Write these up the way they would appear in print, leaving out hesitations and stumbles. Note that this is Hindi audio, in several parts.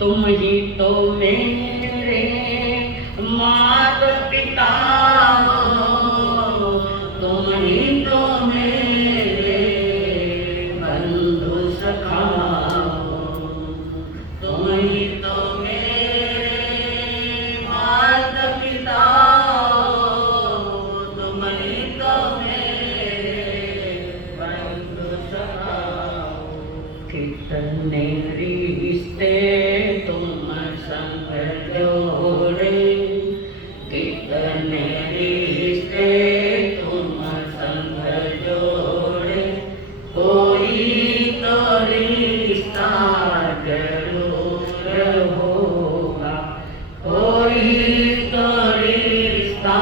तुम ही तो मेरे माता पिता हो, तुम ही तो मेरे बंधु सखा हो, तुम ही तो मेरे माता पिता हो, तुम ही तो मेरे बंधु सखा हो। कितने रिश्ते तुम संग जोड़े, कितने रिश्ते तुम संग जोड़े, कोई तो रिश्ता जरूर होगा, कोई तो रिश्ता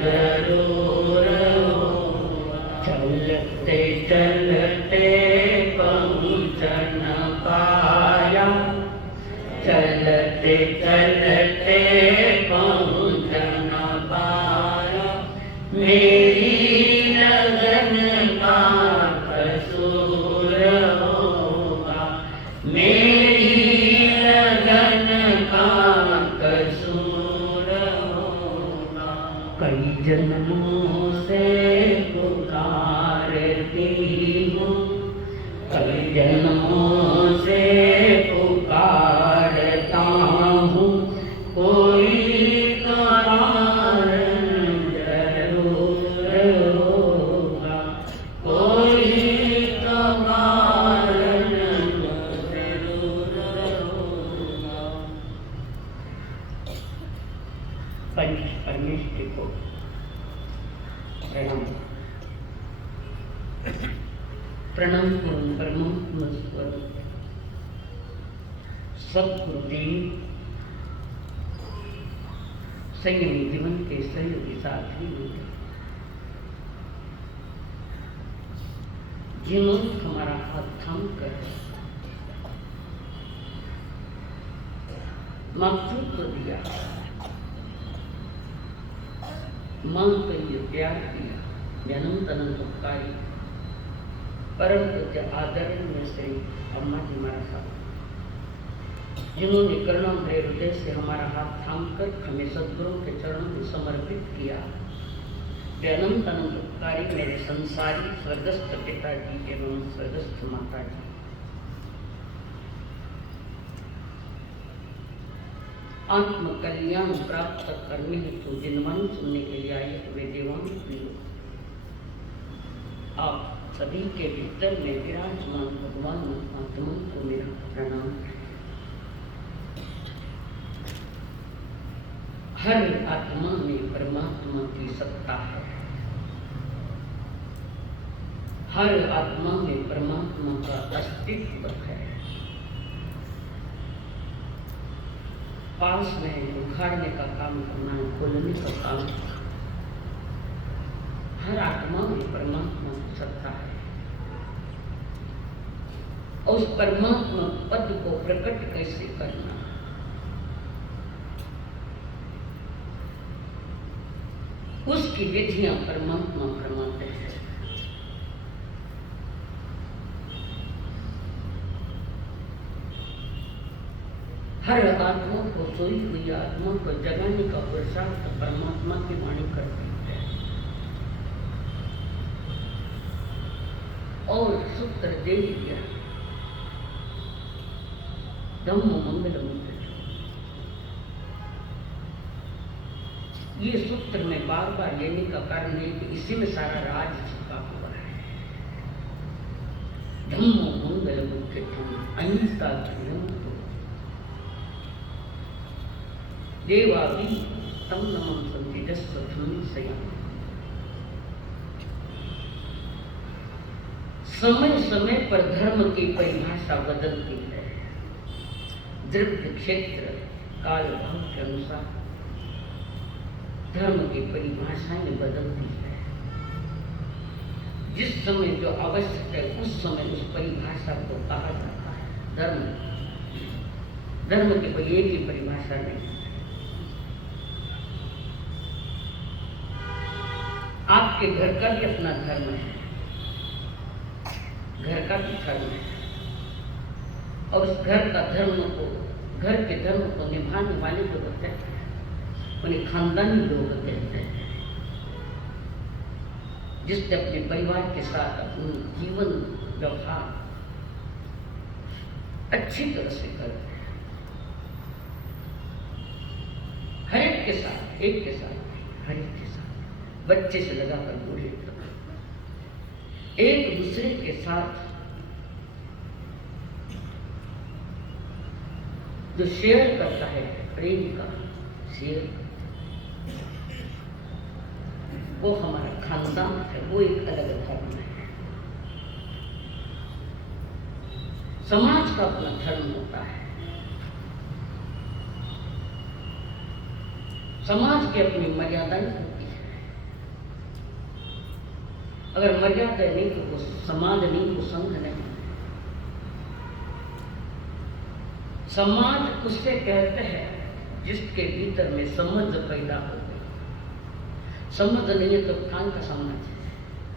जरूर होगा। चलते चलते पहुँच न पाया, चलते चलते पहुँच न पाया, मेरी लगन का कसूर होगा, मेरी लगन का कसूर होगा। कई जन्मों से पुकारती हूँ, कई जन्मों से पुकारता हूँ, कोई तो कारण जरूर होगा, कोई तो कारण जरूर होगा। पंच परमेष्टि को प्रणाम। प्रणाम करूं परमात्मा स्वरूप सद्गुरुदेव, संयमी जीवन के सहयोगी साथी, जिन्होंने हमारा हाथ थाम कर मातृत्व दिया, मां को ये प्यार दिया, जन्म तन उपकारी परम पूज्य आदरणीय श्री अम्मा जी महाराज साहब, जिन्होंने करुणामय हृदय से हमारा हाथ थाम कर हमें सद्गुरु के चरणों में समर्पित किया। जन्म तन उपकारी मेरे संसारी स्वर्गस्थ पिताजी एवं स्वर्गस्थ माता जी, आत्म कल्याण प्राप्त करने हेतु जिनवान सुनने के लिए आए हुए देवान प्रियो, आप सभी के भीतर में विराजमान भगवान आत्मा को मेरा प्रणाम है। हर आत्मा में परमात्मा की सत्ता है, हर आत्मा में परमात्मा का अस्तित्व है। पास में उखाड़ने का काम करना, खोलने का काम, हर आत्मा में परमात्मा की सत्ता है। और उस परमात्मा पद को प्रकट कैसे करना, उसकी विधियां परमात्मा फरमाते हैं। हर आत्मा को, सोई हुई आत्मा को जगाने का पुरुषार्थ परमात्मा की वाणी करती है। और सूत्र दे दिया, धम्म मंगल मुक्त। ये सूत्र में बार बार लेने का कारण है कि इसी में सारा राज छुपा हुआ है। धम्म मंगल मुक्त, अहिंसा देवादि तम नमः संतिजस्वधम सयम। समय समय पर धर्म की परिभाषा बदलती है। द्रव्य क्षेत्र काल भाव के अनुसार धर्म की परिभाषाएं बदलती है। जिस समय जो आवश्यक है उस समय उस परिभाषा को कहा जाता है धर्म। धर्म की कोई एक ही परिभाषा नहीं। आपके घर का भी अपना धर्म है, घर का भी धर्म है, और उस घर का धर्म को घर के धर्म को निभाने वाले लोग होते हैं, उन्हें खानदानी लोग कहते हैं, जिसने अपने परिवार के साथ अपनी जीवन व्यवहार अच्छी तरह से करते हैं, हर एक के साथ, एक के साथ, हर एक के साथ, बच्चे से लगाकर बूढ़े तक एक दूसरे के साथ जो शेयर करता है, प्रेम का शेयर, वो हमारा खानदान है, वो एक अलग धर्म है। समाज का अपना धर्म होता है, समाज की अपनी मर्यादाएं होती है। अगर मर्यादा नहीं तो वो समाज नहीं, वो संघ नहीं। समाज उससे कहते हैं जिसके भीतर में समझ पैदा हो गई। समझ नहीं है तो कान का समाज है,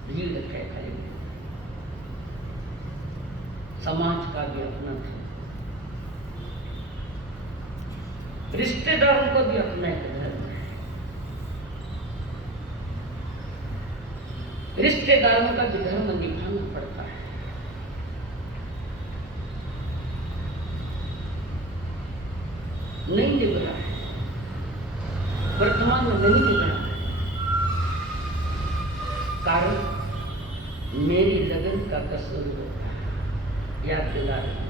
भीड़ है खाली। समाज का भी अपना है, रिश्तेदारों का भी अपना एक धर्म है। रिश्तेदारों का भी धर्म निभाना पड़ता है। नहीं निभ रहा है, वर्तमान में नहीं निभ रहा है। कारण मेरी लगन का कसूर होता है। याद दिला रही हूं,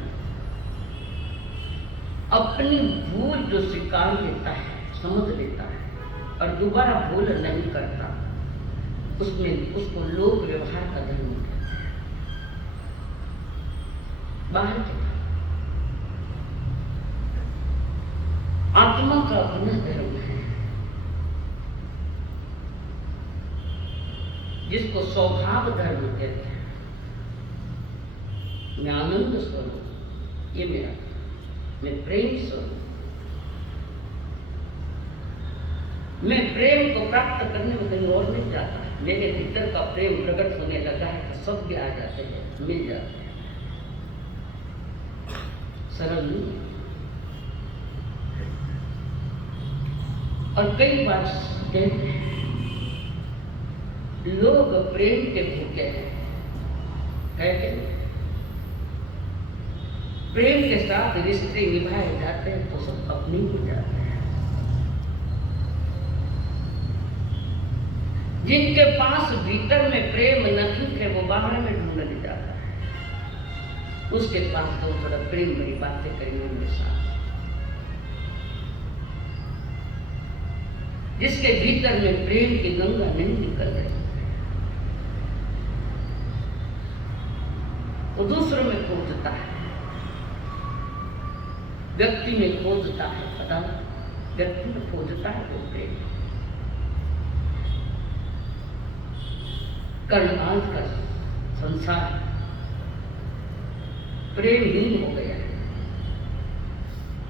अपनी भूल जो स्वीकार लेता है, समझ लेता है और दोबारा भूल नहीं करता, उसमें उसको लोक व्यवहार का धर्म कहते हैं। बाहर के आत्मा का अपना धर्म है, जिसको स्वभाव धर्म कहते हैं। मैं आनंद स्वरूप, ये मेरा, मैं प्रेम स्वरूप, मैं प्रेम को प्राप्त करने में कहीं और नहीं जाता। मेरे भीतर का प्रेम प्रकट होने लगा है तो सब भी आ जाते हैं, मिल जाते हैं। सरल नहीं है। और कई बार कहते हैं लोग प्रेम के भूखे हैं, कहते हैं प्रेम के साथ रिश्ते निभाए जाते हैं तो सब अपने हो जाते हैं। जिनके पास भीतर में प्रेम नहीं है वो बाहर में ढूंढने जाता है। उसके पास तो थोड़ा प्रेम भरी बातें करेंगे उनके साथ। जिसके भीतर में प्रेम की गंगा नहीं निकल रही वो दूसरों में खोजता है, व्यक्ति में खोजता है। पता व्यक्ति में खोजता है वो प्रेम। कल आज का संसार प्रेमहीन हो गया है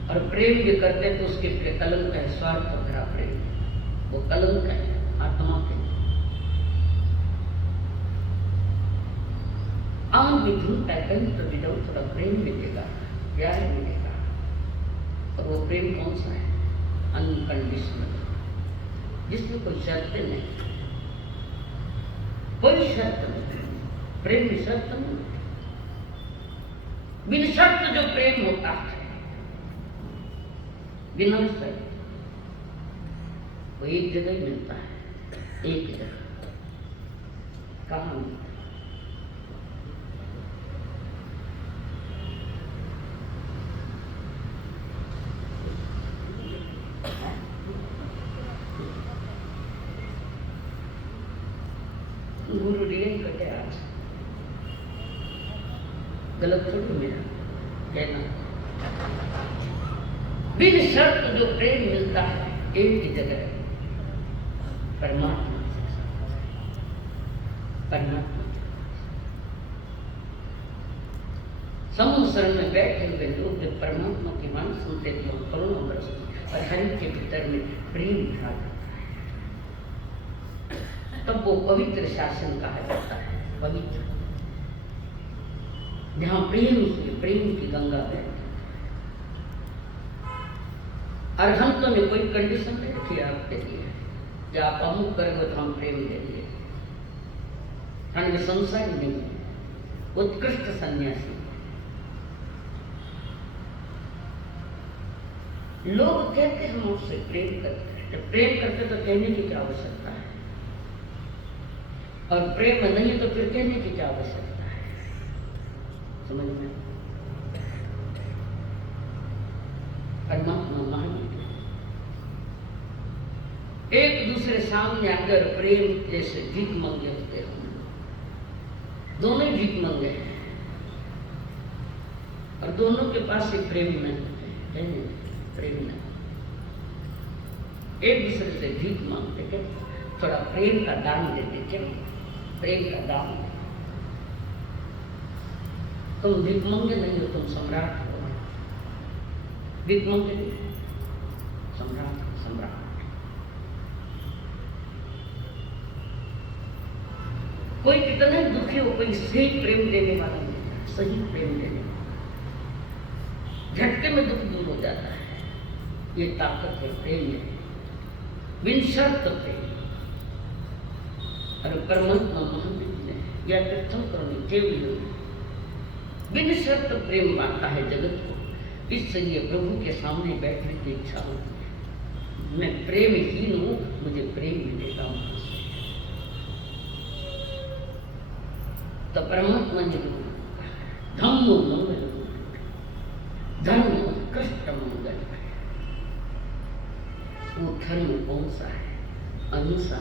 और प्रेम भी करते तो उसके पे कलंक है, स्वार्थ भरा प्रेम, वो कलंक है आत्मा के। आम भी ढूंढता है कहीं तो भी जाओ थोड़ा प्रेम मिलेगा, प्यार मिलेगा। और वो प्रेम कौन सा है? अनकंडीशनल, जिसमें कोई शर्त नहीं, कोई शर्त नहीं। प्रेम में शर्त नहीं, बिन शर्त जो प्रेम होता है, बिना शर्त, वो एक जगह ही मिलता है। एक जगह कहाँ मिलता है? गुरु डिजाइन करके आज गलत थोड़ी मेरा कहना। बिन शर्त जो प्रेम मिलता है एक ही जगह, परमात्मा। परमात्मा समुद्र में बैठे हुए लोग जब परमात्मा की बात सुनते थे करोड़ों वर्ष, और हर एक के भीतर में प्रेम भरा जाता है, तब वो पवित्र शासन कहा जाता है। पवित्र, जहाँ प्रेम की गंगा बहती, अरहंतों ने कोई कंडीशन नहीं रखी आपके लिए कि आप अमुक करोगे तो हम प्रेम देंगे। वे संसारी नहीं है, उत्कृष्ट सन्यासी। लोग कहते हम उससे प्रेम करते हैं, जब प्रेम करते तो कहने की क्या आवश्यकता है, और प्रेम नहीं है तो फिर कहने की क्या आवश्यकता है। समझ में? परमात्मा महावीर एक दूसरे सामने अगर प्रेम जैसे भीख मांगे होते हैं, दोनों ही भीख मांगे हैं और दोनों के पास ही प्रेम नहीं है, प्रेम नहीं। एक दूसरे से भीख मांगते क्या, थोड़ा प्रेम का दान देते क्या, प्रेम का दान। तुम भीख मांगे नहीं हो, तुम सम्राट हो। भीख मांगे नहीं, सम्राट सम्राट। कोई कितना ही दुखी हो, कोई सही प्रेम देने वाला नहीं, सही प्रेम देने वाला झटके में दुख दूर हो जाता है। ये ताकत है प्रेम है, बिन शर्त प्रेम। और परमात्मा महावीर ने यह तीर्थम करनी केवल बिन शर्त प्रेम बांटा है जगत को। इसलिए प्रभु के सामने बैठने की इच्छा होती है। मैं प्रेमहीन हूँ, मुझे प्रेम मिलेगा वहां से। तो परमात्मा ने धम्म मंगल, धर्म उत्कृष्ट मंगल है। वो धर्म कौन सा है? अहिंसा,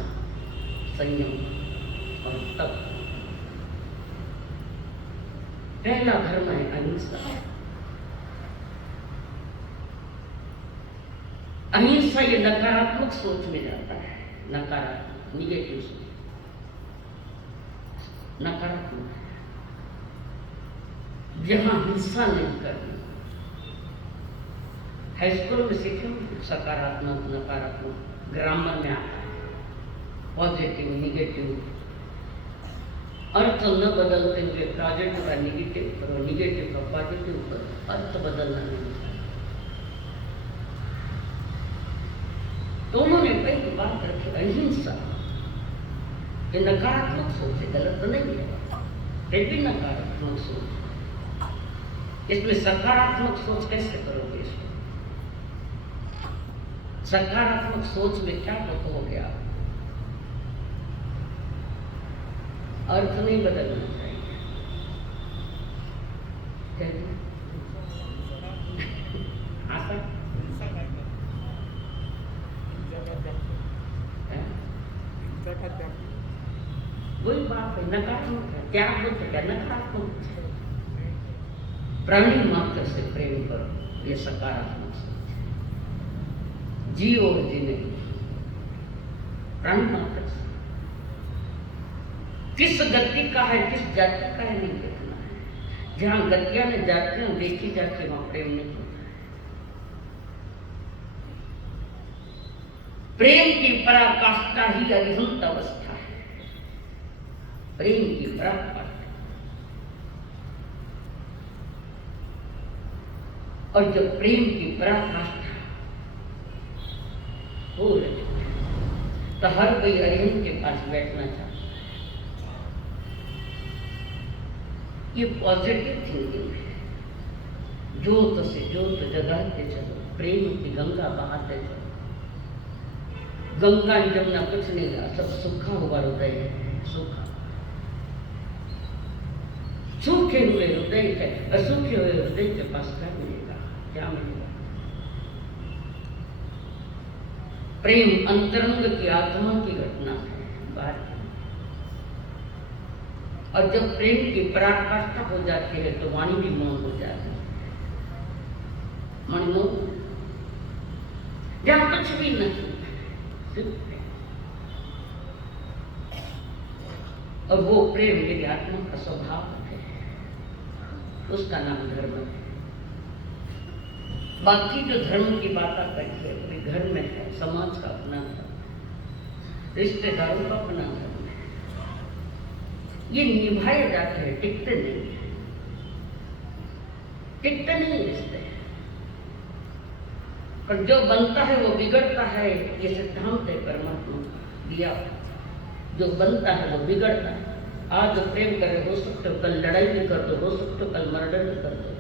संयम और तप। पहला धर्म है अहिंसा। अहिंसा ये नकारात्मक सोच में जाता है, नकारात्मक निगेटिव सोच, नकारात्मक जहां हिंसा नहीं करनी। हाई स्कूल में सीखे सकारात्मक नकारात्मक, ग्रामर में आता है पॉजिटिव निगेटिव। अर्थ न बदलते हुए पॉजिटिव का निगेटिव करो, निगेटिव का पॉजिटिव करो, अर्थ बदलना नहीं। तो उन्होंने पहली बात रखी अहिंसा। ये नकारात्मक सोच है, गलत तो नहीं है, फिर भी नकारात्मक सोच। इसमें सकारात्मक सोच कैसे करोगे? इसको सकारात्मक सोच में क्या बताओगे आप? अर्थ नहीं बदलना चाहिए। आशा वही बात है, नकारात्मक है। त्याग बोल सकता है, नकारात्मक है। प्राणी मात्र से प्रेम करो, ये सकारात्मक सोच है। जी और जी नहीं, प्राणी मात्र से। किस गति का है, किस जाति का है नहीं देखना है। जहां गतियां ने जातियां देखी जाती वहां प्रेम नहीं होता है। प्रेम की पराकाष्ठा ही अरिहंत अवस्था है। प्रेम की पराकाष्ठा। और जब प्रेम की पराकाष्ठा हो रही तो हर कोई अरिहंत के पास बैठना चाहता है। ये पॉजिटिव थिंकिंग है। जोत से जोत जगाते चलो, प्रेम की गंगा बहाते चलो। गंगा जमुना कुछ नहीं रहा, सब सूखा हुआ हृदय है, सूखा। सूखे हुए हृदय है, असूखे हुए हृदय के पास क्या मिलेगा? क्या मिलेगा? प्रेम अंतरंग की आत्मा की घटना है, बाहर की। और जब प्रेम की पराकाष्ठा हो जाती है तो वाणी भी मौन हो जाती है। वाणी मौन, जहां कुछ भी नहीं, सिर्फ प्रेम। और वो प्रेम मेरी आत्मा का स्वभाव है, उसका नाम धर्म है। बाकी जो धर्म की बात करती है, कोई घर में है, समाज का अपना धर्म, रिश्तेदारों का अपना धर्म है। ये निभाए जाते हैं, टिकते नहीं है, टिकते नहीं रिश्ते। पर जो बनता है वो बिगड़ता है, ये सिद्धांत है परमात्मा दिया। जो बनता है वो बिगड़ता है। आज जो प्रेम कर रहे हो सकते हो कल लड़ाई भी कर दो, हो सकते हो कल मर्डर भी कर दो।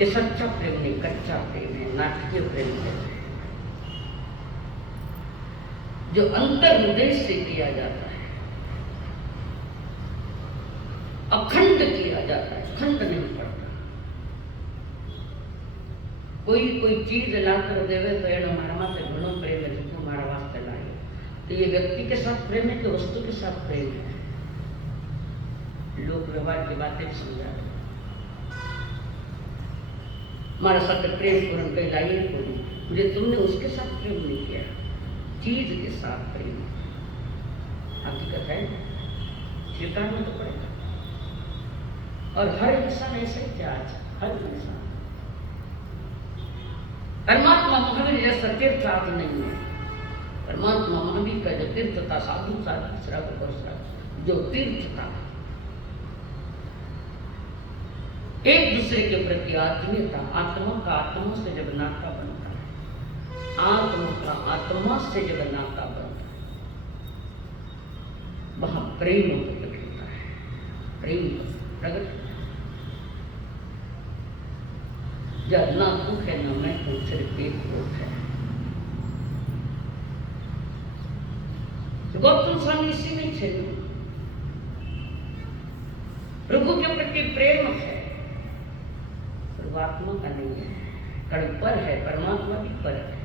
ये सच्चा प्रेम नहीं, कच्चा प्रेम है, नाटकीय प्रेम है, जो अंतर हृदय से किया जाता है, अखंड किया जाता है, खंड नहीं पड़ता। कोई चीज लाकर देवे तो एनो मारा से घणो प्रेम है, जो मारा वास्ते लाए। तो ये व्यक्ति के साथ प्रेम है कि वस्तु के साथ प्रेम है? लोक व्यवहार की बातें समझा हमारा साथ प्रेम पूर्ण कई लाइए कोई मुझे तुमने उसके साथ प्रेम नहीं किया, चीज के साथ प्रेम। हकीकत है, स्वीकारना तो पड़ेगा। और हर इंसान ऐसे ही क्या, हर इंसान परमात्मा महावीर जैसा तीर्थार्थ नहीं है। परमात्मा महावीर का जो तीर्थ था, साधु साधु जो तीर्थ था, एक दूसरे के प्रति आत्मीयता, आत्मा का आत्मा से जब नाता बनता है, आत्मा का आत्मा से जब नाता बनता है, वहां प्रेम प्रकट होता है, प्रेम प्रकट होता है। जब ना दुख है ना मैं हूं, सिर्फ एक रोग है। गौतम स्वामी इसी में थे, प्रभु के प्रति प्रेम है, आत्मा का नहीं है। कण पर है, परमात्मा भी पर है।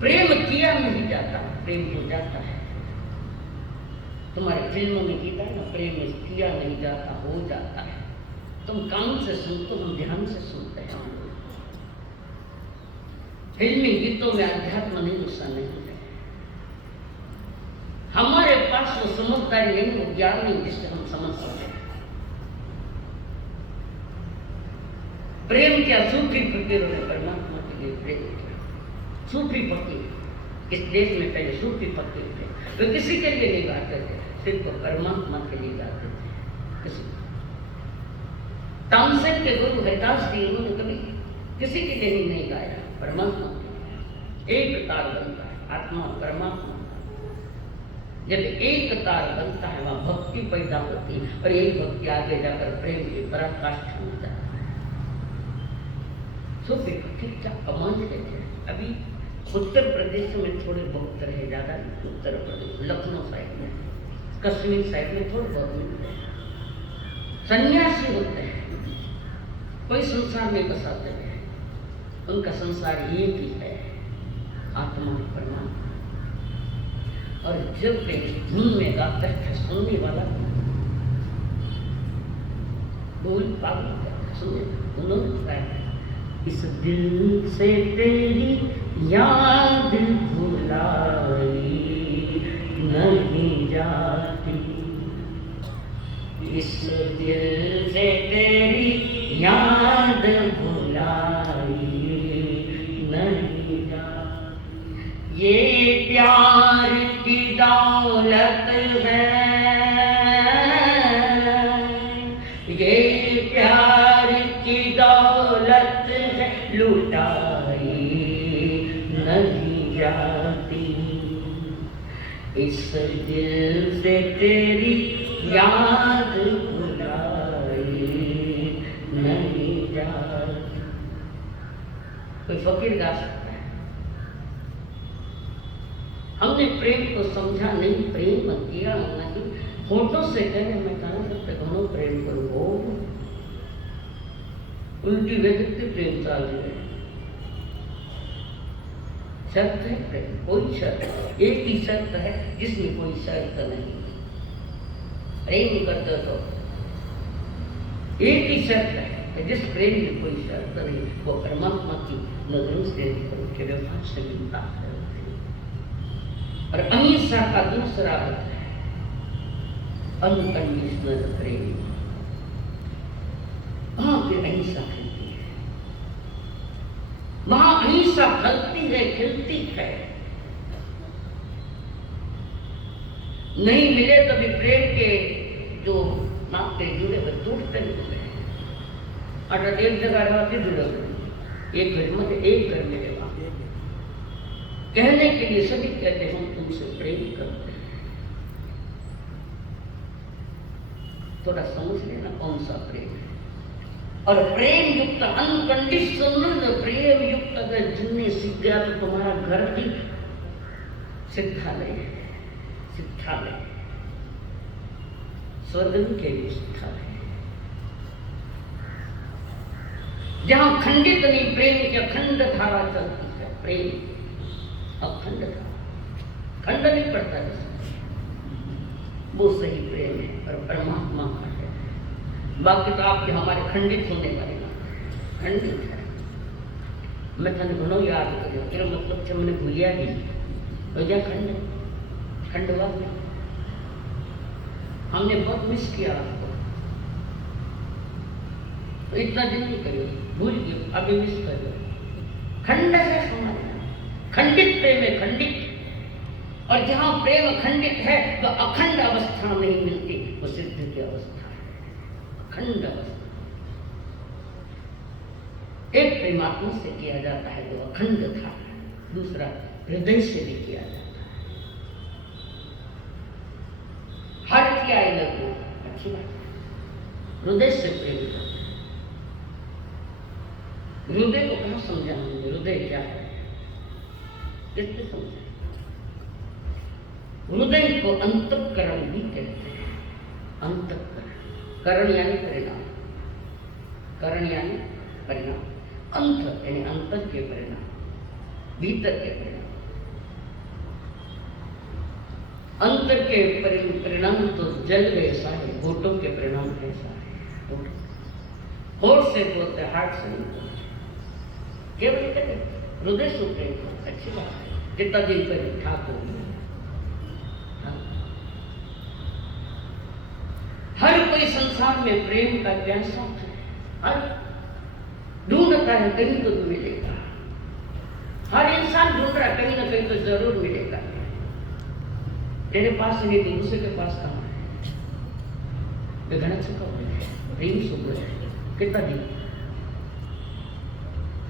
प्रेम किया नहीं जाता, प्रेम हो जाता है। तुम्हारे फिल्मों में गीता है ना, प्रेम किया नहीं जाता, हो जाता है। तुम कान से सुनते, हम ध्यान से सुनते हैं। फिल्मी गीतों में अध्यात्म नहीं, गुस्सा नहीं है। हमारे पास वो समझदारी नहीं, वो ज्ञान नहीं जिससे हम समझ सकते हैं। प्रेम क्या, सूफी फकीरों ने परमात्मा के लिए प्रेम किया। सूफी फकीर इस देश में पहले सूफी फकीर थे, वे किसी के लिए नहीं गाते थे, सिर्फ परमात्मा के लिए गाते थे। किसी तानसेन के गुरु हरिदास जी, उन्होंने कभी किसी के लिए नहीं गाया, परमात्मा के लिए। एक तार बनता है, आत्मा परमात्मा। जब एक तार बनता है वहां भक्ति पैदा होती है, और यही भक्ति आगे जाकर प्रेम की पराकाष्ठा में जाती है। सूफी फकीर क्या कमाल के थे। अभी उत्तर प्रदेश में थोड़े बहुत रहे, ज्यादा नहीं। उत्तर प्रदेश, लखनऊ साइड में, कश्मीर साइड में थोड़े बहुत मिलते हैं। सन्यासी होते हैं, कोई संसार में बसाते हैं, उनका संसार एक ही है, आत्मा परमात्मा। और जब वे धुन में गाते हैं, सुनने वाला बोल पागल सुने। उन्होंने गाया, इस दिल से तेरी याद भुलाई नहीं जाती, इस दिल से तेरी याद भुलाई नहीं जाती। ये प्यार की दौलत है, ये प्यार की दौलत लुटाई नहीं जाती, इस दिल से तेरी याद भुलाई नहीं जाती। कोई फकीर गा सकता है। हमने प्रेम को समझा नहीं, प्रेम किया नहीं। फोटो से कहे मैं कहा सकते घणो प्रेम करो, हो उल्टी व्यक्ति प्रेम चाल रहे। शर्त है प्रेम, कोई शर्त, एक ही शर्त है जिसमें कोई शर्त नहीं। प्रेम करते तो एक ही शर्त है, जिस प्रेम में कोई शर्त नहीं, वो परमात्मा की नजरों से व्यवहार से मिलता है। और अहिंसा का दूसरा अर्थ है अनकंडीशनल प्रेम। वहां पे अहिंसा खिलती है, वहां अहिंसा फलती है, खिलती है। नहीं मिले तो भी प्रेम के जो नाते जुड़े हुए टूटते नहीं गए। अगर एक जगह रहते जुड़े हुए, एक घर में एक घर में रहेगा। कहने के लिए सभी कहते हैं हम तुमसे प्रेम करते हैं। थोड़ा समझ लेना कौन सा प्रेम है। और प्रेम युक्त अनकंडीशनल प्रेम युक्त अगर जिनने सीख गया तो तुम्हारा घर भी सिद्धालय है। सिद्धालय स्वर्ग के भी सिद्धालय जहां खंडित नहीं, प्रेम की अखंड धारा चलती है। प्रेम अखंड धारा, खंड नहीं पड़ता जिसमें, वो सही प्रेम है और परमात्मा का है। बाकी तो आपके हमारे खंडित होने वाले खंडित है। मैं तने घणो याद करो, तेरा मतलब से मैंने भूलिया नहीं खंड खंडवा में हमने बहुत मिस किया आपको, तो इतना दिन नहीं करियो, भूल गए, अभी मिस करियो। खंड है समझना, खंडित प्रेम है, खंडित। और जहां प्रेम खंडित है तो अखंड अवस्था नहीं मिलती, वो सिद्ध की अवस्था है, अखंड अवस्था। एक प्रेमात्मा से किया जाता है जो अखंड था, दूसरा हृदय से भी किया जाता है। हर किया लगो अच्छी बात है, हृदय से प्रेम करते हैं। हृदय को कहाँ समझाएंगे, हृदय क्या है, किसने समझा? हृदय को अंतःकरण भी कहते हैं। अंतःकरण, करण यानी परिणाम, करण यानी परिणाम, अंत यानी अंतर के परिणाम, भीतर के परिणाम। अंतर के परिणाम तो जल जैसा है, होठों के परिणाम कैसा है। होठ से बोलते, हार्ट से नहीं बोलते, केवल कहते हृदय से प्रेम। अच्छी बात है, जितना दिन पर ठाकुर हर कोई संसार में प्रेम का प्यासा है, हर ढूंढता है, कहीं तो मिलेगा। हर इंसान ढूंढ रहा है, कहीं ना कहीं तो जरूर मिलेगा। तेरे पास नहीं तो दूसरे के पास कहाँ है। गणक से कहो प्रेम सुख कितना दिन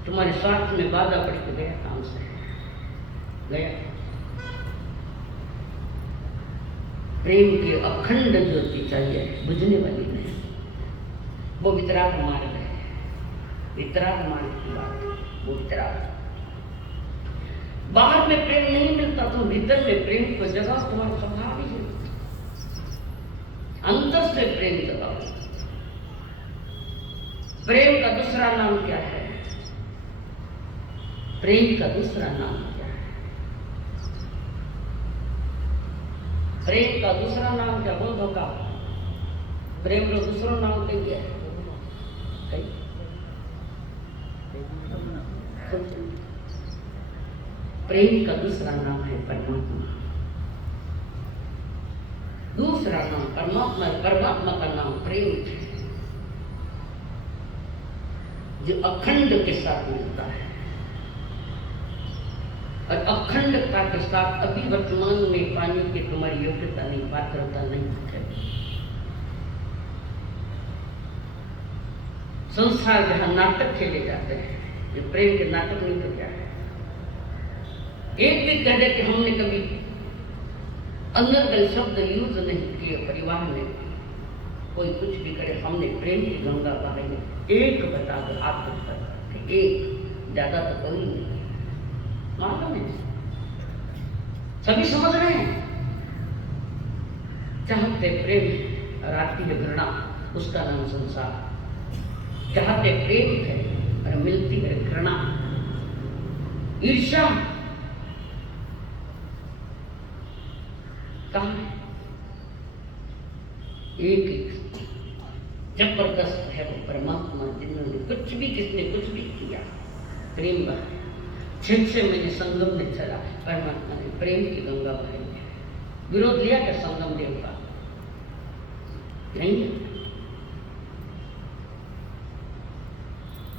तुम्हारे स्वार्थ में बाधा पड़ के गया, काम से गया। प्रेम की अखंड ज्योति चाहिए, बुझने वाली नहीं। वो वितराग मार्ग है, वितराग मार्ग की बात, वो वितराग। बाहर में प्रेम नहीं मिलता तो भीतर में प्रेम को जगह तुम्हारा स्वभाव ही है। अंतर से प्रेम जगाओ। प्रेम का दूसरा नाम क्या है? प्रेम का दूसरा नाम क्या है? प्रेम का दूसरा नाम क्या? बोल दो का प्रेम का दूसरा नाम कहीं है? प्रेम का दूसरा नाम है परमात्मा। दूसरा नाम परमात्मा, परमात्मा का नाम प्रेम है, जो अखंड के साथ मिलता है। और अखंडता के साथ अभी वर्तमान में पाने की तुम्हारी योग्यता नहीं, पात्रता नहीं है। संसार जहां नाटक खेले जाते हैं, ये प्रेम के नाटक नहीं तो क्या है? एक भी कह दे कि हमने कभी अनर्गल शब्द यूज नहीं किए, परिवार में कोई कुछ भी करे, हमने प्रेम की गंगा बहाई, एक बता दो आप तक, एक, ज्यादा तो कोई नहीं। मालूम है, सभी समझ रहे हैं। चाहते प्रेम और आती है घृणा, उसका नाम संसार। चाहते प्रेम है और मिलती है घृणा, ईर्ष्या। कहाँ है? एक जबरदस्त है वो परमात्मा, जिन्होंने कुछ भी, किसने कुछ भी किया, प्रेम बहाया। 6 महीने संगम में चला, परमात्मा ने प्रेम की गंगा बहाई। विरोध लिया क्या संगम देव का? नहीं है।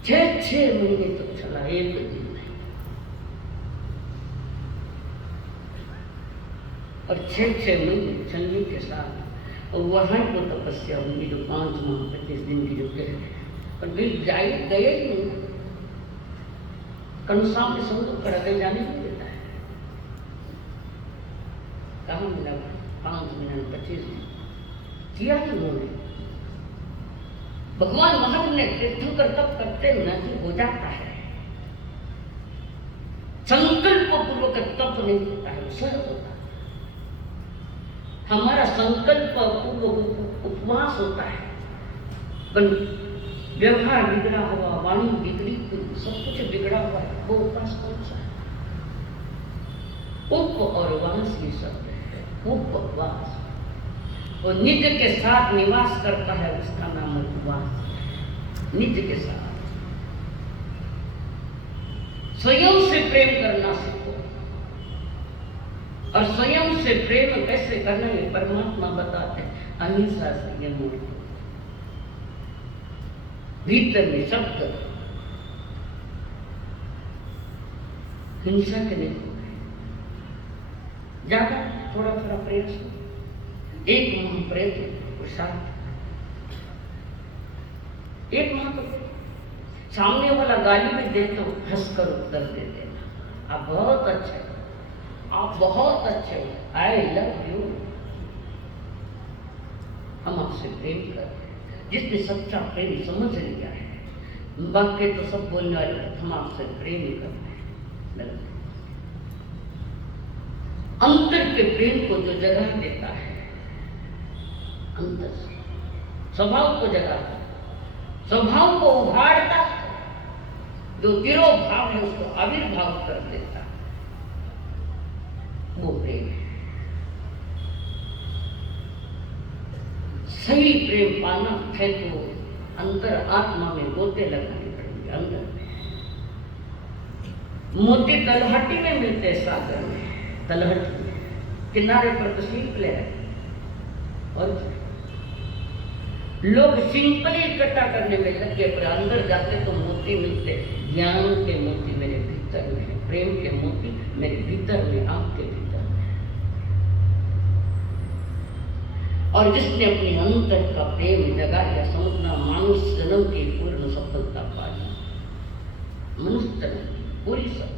6 महीने तक चला, एक दिन नहीं। और 6 महीने चलने के साथ और वहाँ तो तपस्या होगी जो 5 माह 25 दिन की जो गए, पर गए ही नहीं। कनुसाम के समुद्र पर अगर जाने नहीं देता है। कहाँ मिला 5 महीने 25 दिन किया ही उन्होंने। भगवान महावीर ने तीर्थंकर तप करते नहीं हो जाता है, संकल्प पूर्वक तप नहीं होता है, सहज होता है। हमारा संकल्प पूर्वक उपवास होता है, पर व्यवहार बिगड़ा हुआ, वाणी बिगड़ी हुई, सब कुछ बिगड़ा हुआ है, वो उपवास कौन सा है? उप और वास ये शब्द है, उपवास। वो निज के साथ निवास करता है, उसका नाम उपवास। निज के साथ स्वयं से प्रेम करना सीखो, और स्वयं से प्रेम कैसे करना है परमात्मा बताते हैं, अहिंसा से ये मूल भीतर में शब्द हिंसा के नहीं हो गए, ज्यादा थोड़ा थोड़ा प्रयास, एक माह प्रयत्न पुरुषार्थ, एक माह तो सामने वाला गाली में दे तो हंसकर उत्तर दे देना, आप बहुत अच्छे, आप बहुत अच्छे, आई लव यू, हम आपसे प्रेम कर रहे हैं। जिसने सच्चा प्रेम समझ लिया है, बाकी तो सब बोलने वाले हम आपसे प्रेम ही करते हैं। अंतर के प्रेम को जो जगह देता है, अंतर से स्वभाव को जगाता है, स्वभाव को उभारता है, जो तिरोभाव है उसको आविर्भाव कर देता है, वो प्रेम है। सही प्रेम पाना है तो अंतर आत्मा में गोते लगाने पड़ेंगे। अंदर में मोती तलहटी में मिलते, सागर में तलहटी में, किनारे पर तो सीप ले आए, और लोग सिंपली इकट्ठा करने में लगे, पर अंदर जाते तो मोती मिलते। ज्ञान के मोती मेरे भीतर में है, प्रेम के मोती मेरे भीतर में, आपके भीतर में। और जिसने अपने अंतर का प्रेम जगा लिया, समझना मनुष्य जन्म की पूर्ण सफलता पा ली, मनुष्य जन्म की पूरी सफलता।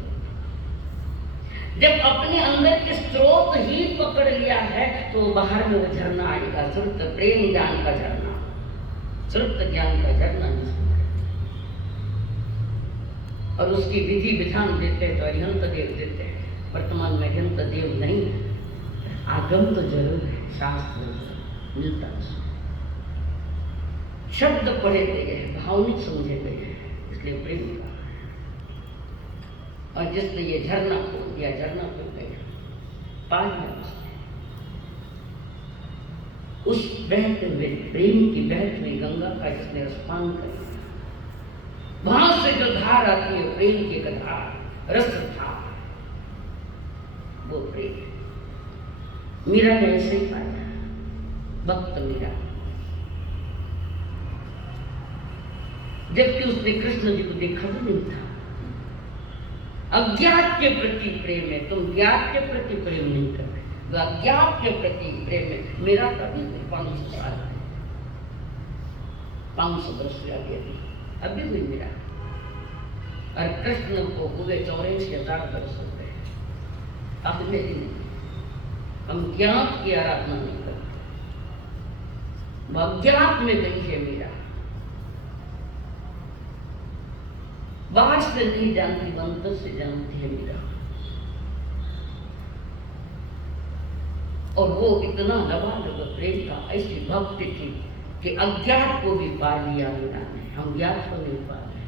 जब अपने अंदर के स्रोत ही पकड़ लिया है तो बाहर में वो झरना आएगा, श्रुत प्रेम ज्ञान का झरना, श्रुत ज्ञान का झरना। और उसकी विधि विधान देते तो अरिहंत देव देते हैं, वर्तमान में अरिहंत देव नहीं है, आगम तो जरूर है, शास्त्र मिलता है, शब्द पढ़े गए, भावनिक समझे गए, इसलिए प्रेम का। और जिसने ये झरना खोल दिया, झरना खुल गया, पानी उस बहते हुए प्रेम की बहती हुई गंगा का जिसने स्नान कर लिया, वहां से जो धार आती है प्रेम की धार, रस धार, वो प्रेम। मीरा ने ऐसे ही पाया, भक्त मीरा, जबकि उसने कृष्ण जी को देखा भी नहीं था। अज्ञात के प्रति प्रेम है, तुम ज्ञात के प्रति प्रेम नहीं कर रहे, तो अज्ञात के प्रति प्रेम है। मेरा कभी 500 साल है, 500 वर्ष आगे अभी हुई मेरा, और कृष्ण को हुए 84,000 वर्ष हो गए। अब मेरी नहीं, हम ज्ञात की आराधना नहीं करते, अज्ञात में गई है मेरा, बाहर से नहीं जानती, अंतर से जानती है मीरा। और वो इतना लबालब प्रेम का, ऐसी भक्ति थी कि अज्ञात को भी पा लिया मीरा ने, हम ज्ञात को नहीं पा रहे।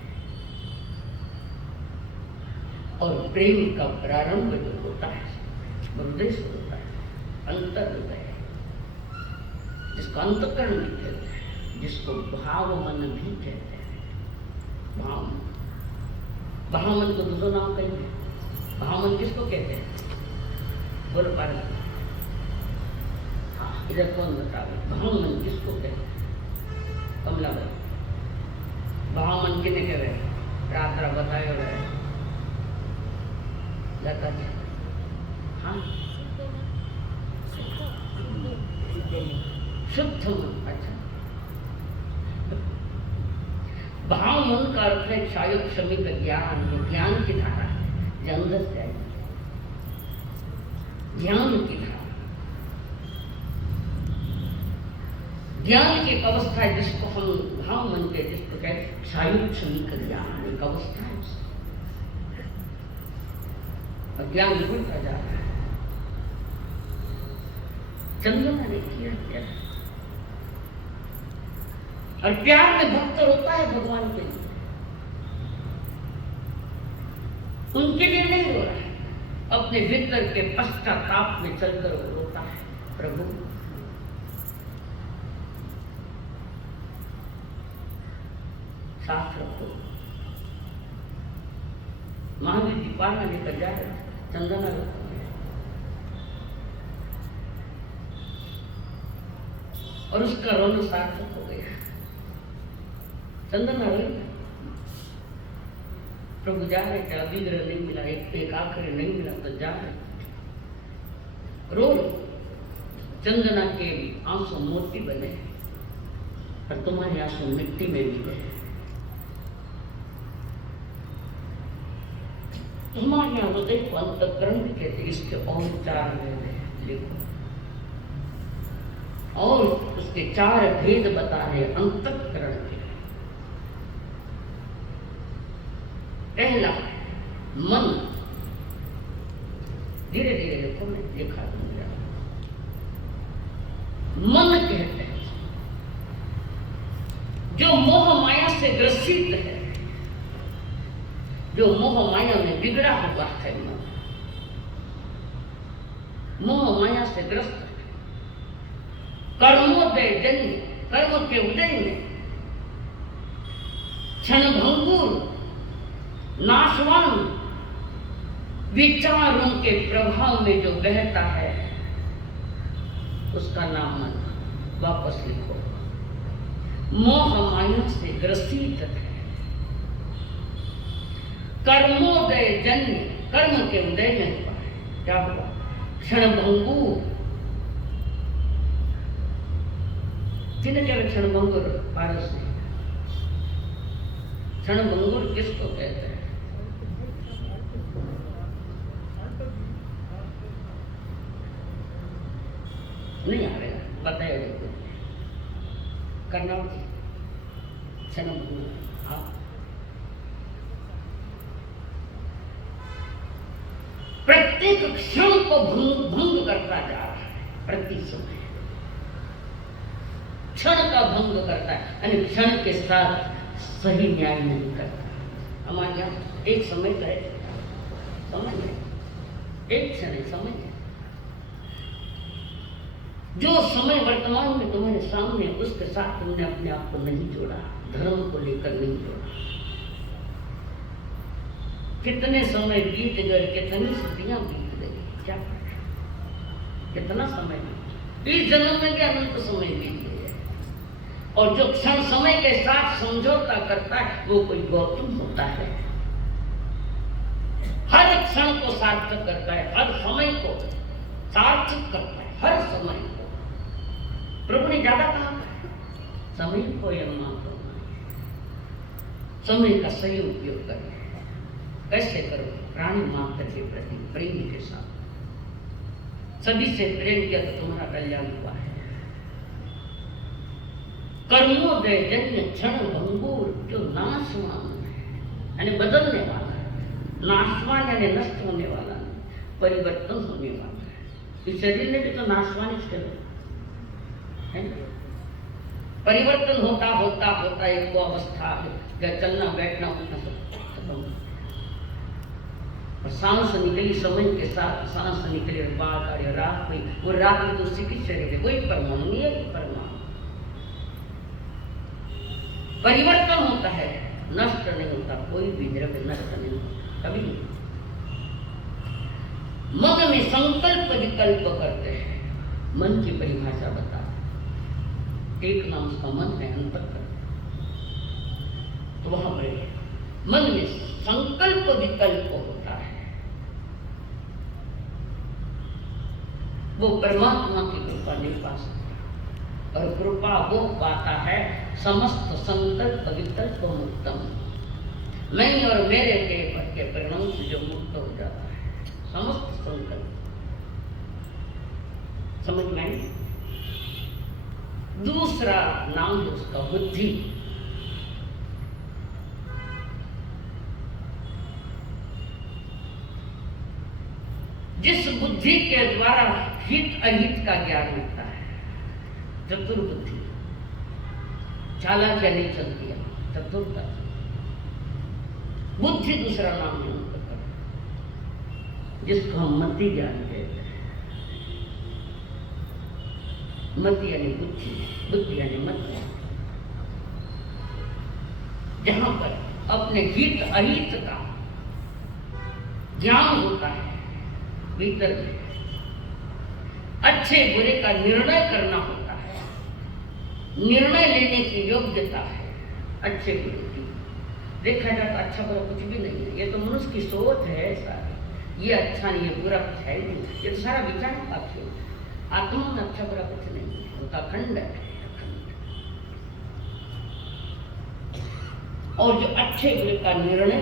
और प्रेम का प्रारंभ जो होता है हृदय से होता है, अंतर हृदय, जिसको अंतकरण भी कहते हैं, जिसको भाव मन भी कहते हैं। भाव भावमन को दूसरा नाम कहेंगे, भावमन किसको कहते हैं? बोलो पारा, हाँ इधर कौन बतावे, भावमन किसको कहते हैं? कमला भाई, भावमन किने कह रहे? रात रात बताए रहे लता जी, हाँ शुद्ध मन। अच्छा, भाव मन का अर्थ है क्षायुत क्षमिक ज्ञान, जो ज्ञान की धारा है, जो अंदर से आई, ज्ञान की धारा। ज्ञान की एक अवस्था है जिसको हम भाव मन के, जिसको कहते हैं क्षायुत क्षमिक ज्ञान, एक अवस्था है। और ज्ञान बढ़ता जा रहा है। चंद्रमा ने किया क्या? और प्यार में भक्त रोता है भगवान के लिए, उनके लिए नहीं रो रहा है, अपने भीतर के पश्चाताप में चलकर वो रोता है। प्रभु साथ रखो। महावीर जी पाना लेकर जा रहे, चंदना रोता है और उसका रोना सार्थक हो गया। चंदना रोई, प्रभु जा रहे थे, अभिग्रह नहीं मिला, एक आखिर नहीं मिला तो जा रहे रो। चंदना के आंसू मोती बने और तुम्हारे आंसू मिट्टी में भी गए। हमारे यहाँ हृदय को अंतःकरण कहते, इसके और 4 भेद लिखो, और उसके 4 भेद बता रहे अंतःकरण के। पहला मन, धीरे धीरे देखो, मैं देखा दूंगा। मन कहते हैं जो मोह माया से ग्रसित है, जो मोह माया में बिगड़ा हुआ है। मन मोह माया से ग्रस्त है। कर्मोदय जन्य, कर्म के उदय में क्षणभंगुर नाशवान विचारों के प्रभाव में जो बहता है, उसका नाम मन। वापस लिखो, मोह माया से ग्रसित है। कर्मोदय जन्य, कर्म के उदय में हुआ है, क्या हुआ? क्षणभंगुर। किन्हें क्या क्षणभंगुर? पारस ने। क्षणभंगुर किसको कहते हैं? नहीं आ रहा, बताया देखो, करना क्षणभंगुर। हाँ, प्रत्येक क्षण को भंग करता जा रहा है। प्रति समय क्षण का भंग करता है, यानी क्षण के साथ सही न्याय नहीं करता। हमारे यहाँ एक समय का है, समय है, एक क्षण है, समय है। जो समय वर्तमान में तुम्हारे सामने, उसके साथ तुमने अपने आप को नहीं जोड़ा, धर्म को लेकर नहीं जोड़ा। कितने समय बीत गए, कितनी सदियां बीत गई, क्या कितना समय, इस जन्म में भी अनंत समय बीत गया। और जो क्षण समय के साथ समझौता करता है, वो कोई गौतम होता है। हर क्षण को सार्थक करता है, हर समय को सार्थक करता है, हर समय को। प्रभु ने ज्यादा कहा समय को यम करना, समय का सही उपयोग करना। कैसे करो? प्राणी मात्र के प्रति प्रेम के साथ। सभी से प्रेम किया तो तुम्हारा कल्याण हुआ है। कर्मोदय जन्य क्षण भंगुर, जो नाशवान है, यानी बदलने वाला है। नाशवान यानी नष्ट होने वाला नहीं, परिवर्तन होने वाला है। इस शरीर में भी तो नाशवान इसके है। परिवर्तन होता होता होता एक वो अवस्था है, चलना बैठना उठना सब खत्म। और सांस निकली समय के साथ, सांस निकले बाढ़ कार्य रात हुई, वो रात में तो उसी की शरीर है, वही परमाणु नहीं है, परमाणु। परिवर्तन होता है, नष्ट नहीं होता, कोई भी द्रव्य नष्ट नहीं होता कभी नहीं। मन में संकल्प विकल्प करते हैं। मन की परिभाषा बता, एक नाम उसका मन है, अंतःकरण। तो वहां पर मन में संकल्प विकल्प होता है, वो परमात्मा की कृपा नहीं पा सकता। और कृपा वो पाता है समस्त संकल्प विकल्प मुक्तम, मैं और मेरे के परिणाम से जो मुक्त हो जाता है समस्त संकल्प। समझ में आई? दूसरा नाम है उसका बुद्धि। जिस बुद्धि के द्वारा हित अहित का ज्ञान होता है, चतुर्बुद्धि, चालाकियां नहीं चलती है, चतुरता। बुद्धि दूसरा नाम है उनका, जिसको हम मति ज्ञान कहते हैं। मति यानी बुद्धि, बुद्धि यानी मति, जहां पर अपने हित अहित का ज्ञान होता है, भीतर में अच्छे बुरे का निर्णय करना होता है, निर्णय लेने की योग्यता है अच्छे बुरे की। देखा जाता अच्छा बुरा कुछ भी नहीं है, ये तो मनुष्य की सोच है सारी, ये अच्छा नहीं है बुरा कुछ है नहीं, ये तो सारा विचार पाक्षिक है। आत्मा में अच्छा बुरा कुछ नहीं है, उनका खंड है। और जो अच्छे बुरे का निर्णय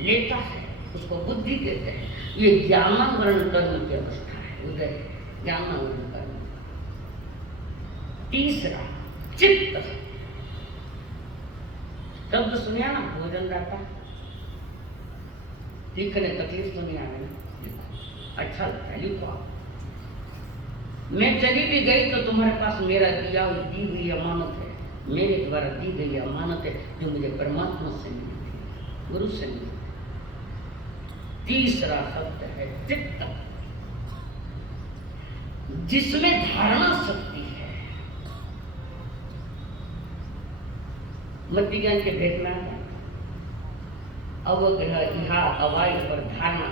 लेता है उसको बुद्धि कहते हैं। ये ज्ञानावरण कर्म की अवस्था है, उदय ज्ञानावरण कर्म। तीसरा चित्त। शब्द सुनिया ना, भोजन दाता, लिखने तकलीफ तो नहीं आ रही, अच्छा लगता है, लिखो आप। मैं चली भी गई तो तुम्हारे पास मेरा दी हुई अमानत है, मेरे द्वारा दी गई अमानत है, जो मुझे परमात्मा से मिली थी, गुरु से मिली। तीसरा शब्द है चित्त, जिसमें धारणा शक्ति है। मति ज्ञान के भेद में है अवग्रह, इहा अवाई पर धारणा,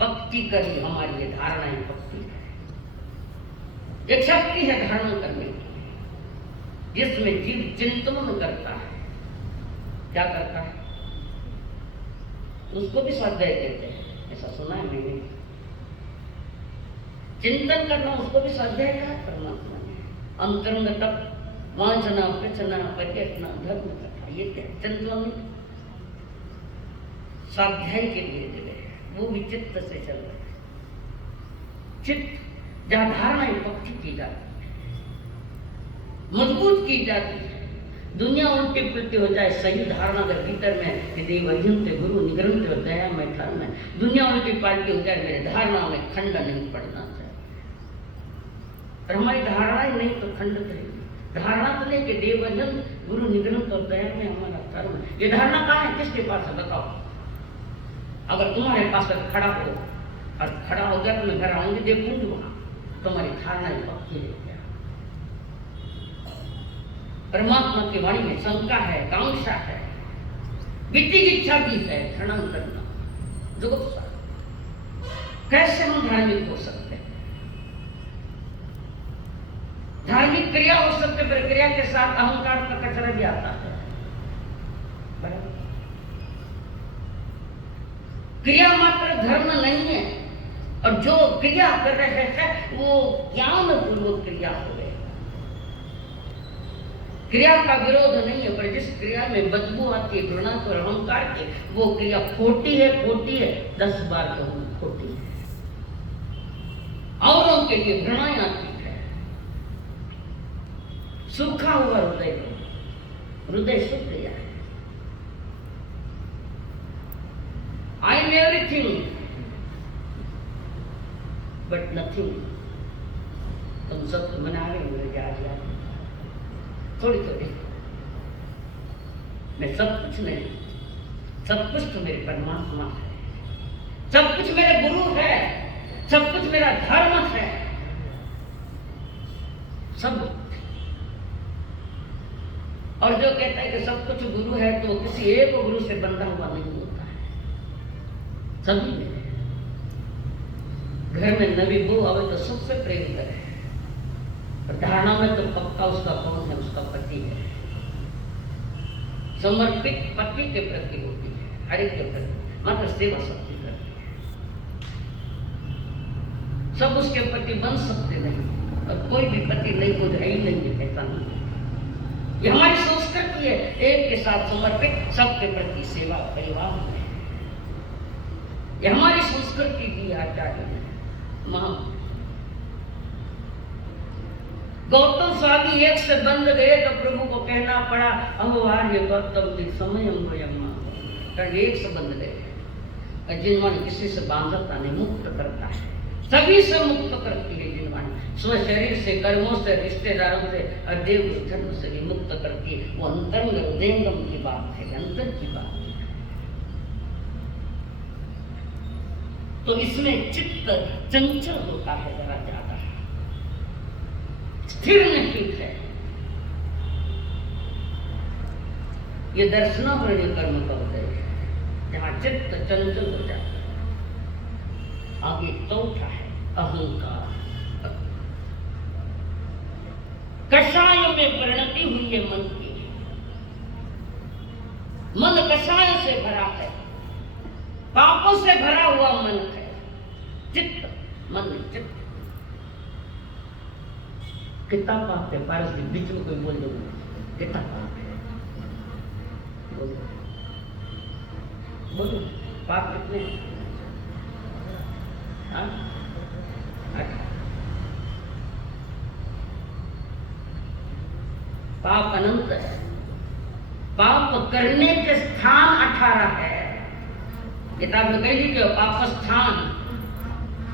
पक्की करी हमारी ये धारणाएं पक्की है। एक शक्ति है धारणा करने की, जिसमें जीव चिंतन करता है। क्या करता है? उसको भी स्वाध्याय कहते हैं, ऐसा सुना है मैंने। चिंतन करना उसको भी स्वाध्याय कहा परमात्मा ने। अंतरंग तप, वांछना, प्रचना, पर्यटना, धर्म कथा, ये क्या चिंतन स्वाध्याय के लिए दिए है, वो भी चित्त से चल रहे हैं। चित्त जहां धारणाएं पक्की की जाती है, मजबूत की जाती है, दुनिया उल्टी पुल्टी हो जाए, सही धारणा अगर भीतर में कि देवहिंते गुरु निगरंते और दया में धर्म है, दुनिया उल्टी पाल्टी हो जाए, मेरे धारणा में खंड नहीं पड़ना चाहिए। और हमारी धारणाएं नहीं तो खंडित रहेगी। धारणा तो नहीं कि देवहिंत गुरु निगरंत और दया में हमारा धर्म है। ये धारणा कहाँ है? किसके पास है बताओ? अगर तुम्हारे पास खड़ा हो और खड़ा हो गया तो मैं घर आऊंगी, देखूंगी वहां तुम्हारी धारणाएं पक्की है क्या। परमात्मा की वाणी में शंका है, कांक्षा है, वित्तीय इच्छा भी है, प्रणाम करना जुगुप्सा। कैसे हम धार्मिक हो सकते हैं? धार्मिक क्रिया हो सकते, पर क्रिया के साथ अहंकार का कचरा भी आता है। बराबर? क्रिया मात्र धर्म नहीं है, और जो क्रिया कर रहे हैं वो ज्ञान पूर्वक क्रिया हो गए। क्रिया का विरोध नहीं है, पर जिस क्रिया में बदबू आती है, घृणा और अहंकार की, वो क्रिया खोटी है, खोटी है, 10 बार कहूं खोटी है। औरों के लिए घृणाएं आती है। सूखा हुआ हृदय, हृदय सूख गया है। I am everything but nothing. तुम सब मना रहे हो मेरे याद थोड़ी थोड़ी, मैं सब कुछ नहीं, सब कुछ तो मेरे परमात्मा है, सब कुछ मेरे गुरु है, सब कुछ मेरा धर्म है, सब। और जो कहता है कि सब कुछ गुरु है तो किसी एक गुरु से बंधा हुआ नहीं होता है, सभी में। घर में नवी बहू आवे तो सबसे प्रेम करे, और धारणा में तो पक्का उसका कौन है? उसका पति है। समर्पित पति के प्रति होती है, हर एक के प्रति, मात्र सेवा शक्ति करती है। सब उसके प्रति बन सकते नहीं, और कोई भी पति नहीं को है ही नहीं है, ऐसा नहीं। ये हमारी संस्कृति है, एक के साथ समर्पित, सबके प्रति सेवा परिवार में। ये हमारी संस्कृति की आचार्य है। गौतम स्वामी एक से बंध गए तो प्रभु को कहना पड़ा अमवार्य गौतम जी समय एक से बंध गए। जिनवाणी किसी से बांधता नहीं, मुक्त करता है, सभी से मुक्त करती है जिनवाणी। स्व शरीर से, कर्मों से, रिश्तेदारों से और देव धर्म से भी मुक्त करती है। वो अंतरंग हृदयंगम की बात है, अंतर की बात है। तो इसमें चित्त चंचल होता है, जरा ज्यादा स्थिर नहीं है। ये दर्शनावरण कर्म का उदय है, जहां चित्त चंचल हो जाता है। आगे चौथा है अहंकार। कषाय में परिणति हुई है मन की। मन कषाय से भरा है, पापों से भरा हुआ मन है। चित्त, मन, चित्त कितना पाप है? पारस के बीच में कोई बोल दो, कितना पाप है? बोलो बोलो, पाप कितने? हाँ, पाप अनंत है। पाप करने के स्थान 18 है। किताब में कह दी कि पाप स्थान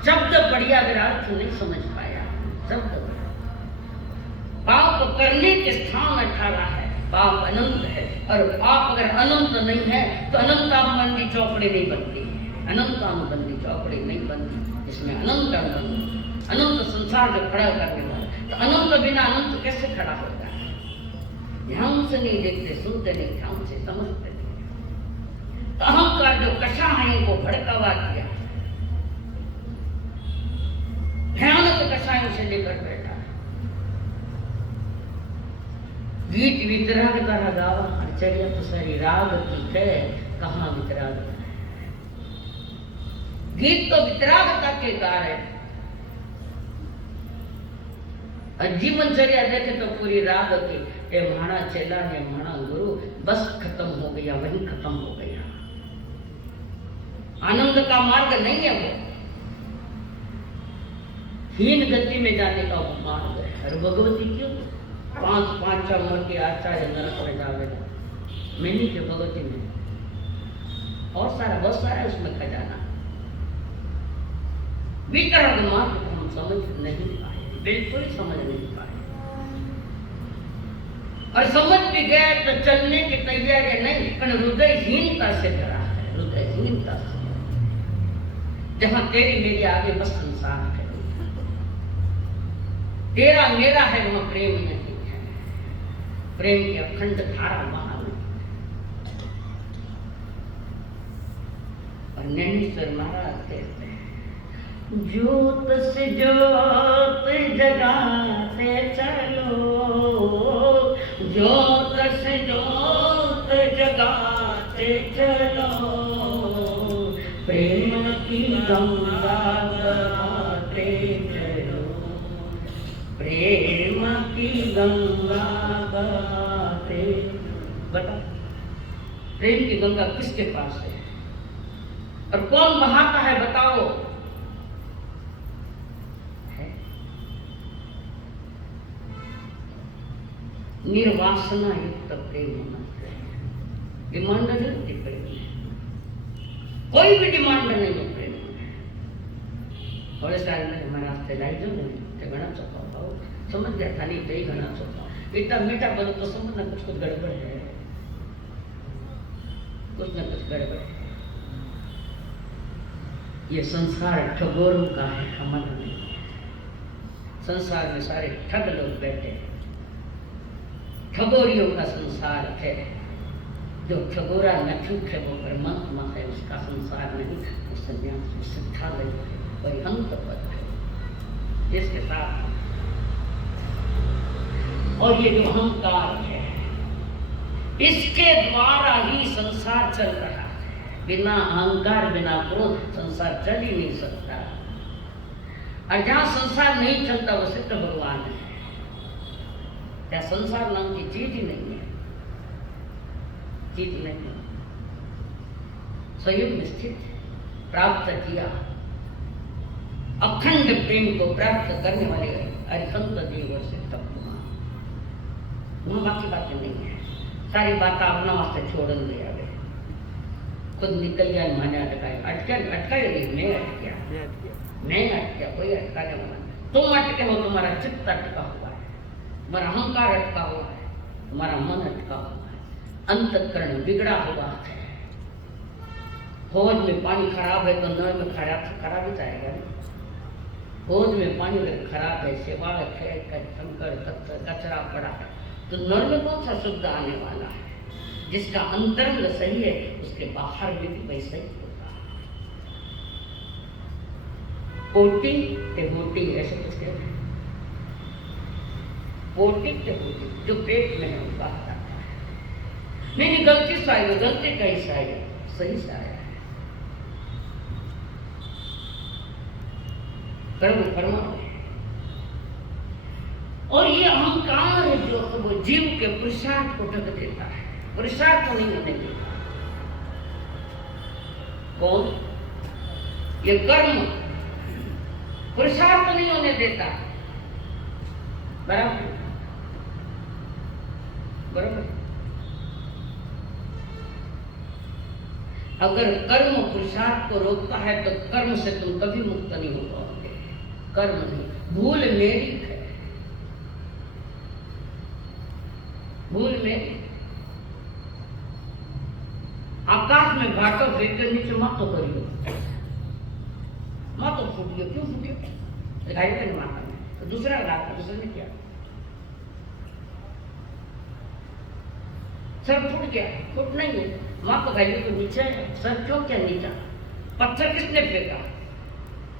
शब्द बढ़िया, अगर अर्थ नहीं समझ पाया शब्द। पाप करने के स्थान 18 है। पाप अनंत है, और पाप अगर अनंत नहीं है तो अनंतानुबंधी चौकड़ी नहीं बनती। अनंतानुबंधी चौकड़ी नहीं बनती, इसमें अनंत अनुबंध, अनंत संसार जो खड़ा करने वाला, तो अनंत बिना अनंत कैसे खड़ा होगा? ध्यान से नहीं देखते, सुनते नहीं, ध्यान से समझते नहीं। तो अहंकार जो कषाय को भड़कावा किया, भयानक कषायों से लेकर बैठा। गीत वितराग का गावा, आचार्य तो सारी राग की है, कहाँ वितराग है? गीत तो वितरागता के गा रहे। जीवनचर्या देखे तो पूरी राग की, ये माना चेला ने माना गुरु, बस खत्म हो गया, वही खत्म हो गया। आनंद का मार्ग नहीं है वो, हीन गति में जाने का मार्ग है। और भगवती क्यों 5 उम्र के आचार्य नरक में जावेगा, मैंने के भगवती में और सारा बहुत सारा उसमें खजाना। वितरण मार्ग को हम समझ नहीं पाए, बिल्कुल समझ नहीं पाए। और समझ भी गए तो चलने की तैयारी नहीं, पर हृदयहीनता से भरा है, हृदयहीनता से। जहां तेरी मेरी आगे बस संसार है, तेरा मेरा है, वहां प्रेम नहीं है। प्रेम की अखंड धारा वहां नहीं। और नैनीश्वर महाराज कहते हैं, ज्योत से ज्योत जगाते चलो, ज्योत से ज्योत जगाते चलो, प्रेम की गंगा बहाते चलो, प्रेम की गंगा बहाते। बता, प्रेम की गंगा किसके पास है और कौन बहाता है? बताओ। निर्वासना युक्त प्रेम होना चाहिए। डिमांड नहीं प्रेम, कोई भी डिमांड नहीं है प्रेम। थोड़े साल में हमारे रास्ते लाई जो नहीं घना चौका पाओ, समझ गया था नहीं तो घना चौका इतना मीठा बनो तो समझना कुछ कुछ गड़बड़ है, कुछ न कुछ गड़बड़ है। ये संसार ठगोरों का है, हमारा नहीं। संसार में सारे ठग लोग बैठे हैं, ठगोरियों का संसार है। जो ठगोरा नठुक है वो परमात्मा है, उसका संसार नहीं। वो संन्यास में सिद्धालय है, वही अंत पद है इसके साथ। और ये जो अहंकार है, इसके द्वारा ही संसार चल रहा है। बिना अहंकार, बिना क्रोध संसार चल ही नहीं सकता। और जहां संसार नहीं चलता वो सिद्ध भगवान है। क्या संसार नाम की चीज ही नहीं है, चीज नहीं है। स्वयं स्थित प्राप्त किया अखंड प्रेम को प्राप्त करने वाले अरिहंत देव सिद्ध भगवान। वहां बाकी बातें नहीं है, सारी बात अपना वास्ते छोड़न दिया गए, खुद निकल गया माने अटका नहीं, मैं अटका, कोई अटकाने वाला नहीं। तुम अटके हो, तुम्हारा चित्त अटका हुआ है, तुम्हारा अहंकार अटका हुआ है, तुम्हारा मन अटका हुआ है, अंतःकरण बिगड़ा हुआ है। हौज में पानी खराब है तो नल में खराब ही जाएगा नहीं। हौज में पानी खराब है, सेवा है, कंकर कचरा पड़ा है, तो नल में कौन सा शुद्ध आने वाला है? जिसका अंतरंग सही है उसके बाहर में भी वैसा ही होता है। कोटि ते होटी, ऐसे कुछ कहते हैं, कोटि ते होटी, जो पेट में है वो बात आता है। नहीं गलती से आई, गलती कहीं से आई, सही से आया है। कर्म परमात्मा है। और ये अहंकार जो वो जीव के पुरुषार्थ को ढक देता है, पुरुषार्थ को नहीं होने देता। कौन? ये कर्म पुरुषार्थ नहीं होने देता। बराबर बराबर। अगर कर्म पुरुषार्थ को रोकता है तो कर्म से तुम कभी मुक्त नहीं हो पाओगे। कर्म नहीं, भूल मेरी है, भूल मेरी। आकाश में घाटो फेंक के नीचे मातो करियो, मातो फूटियो, क्यों फूटियो? दिखाई नहीं माता में, तो दूसरा घाट, दूसरे ने क्या? सर फूट गया, फूट नहीं है, मातो खाइए तो नीचे है, सर क्यों क्या नीचा? पत्थर किसने फेंका?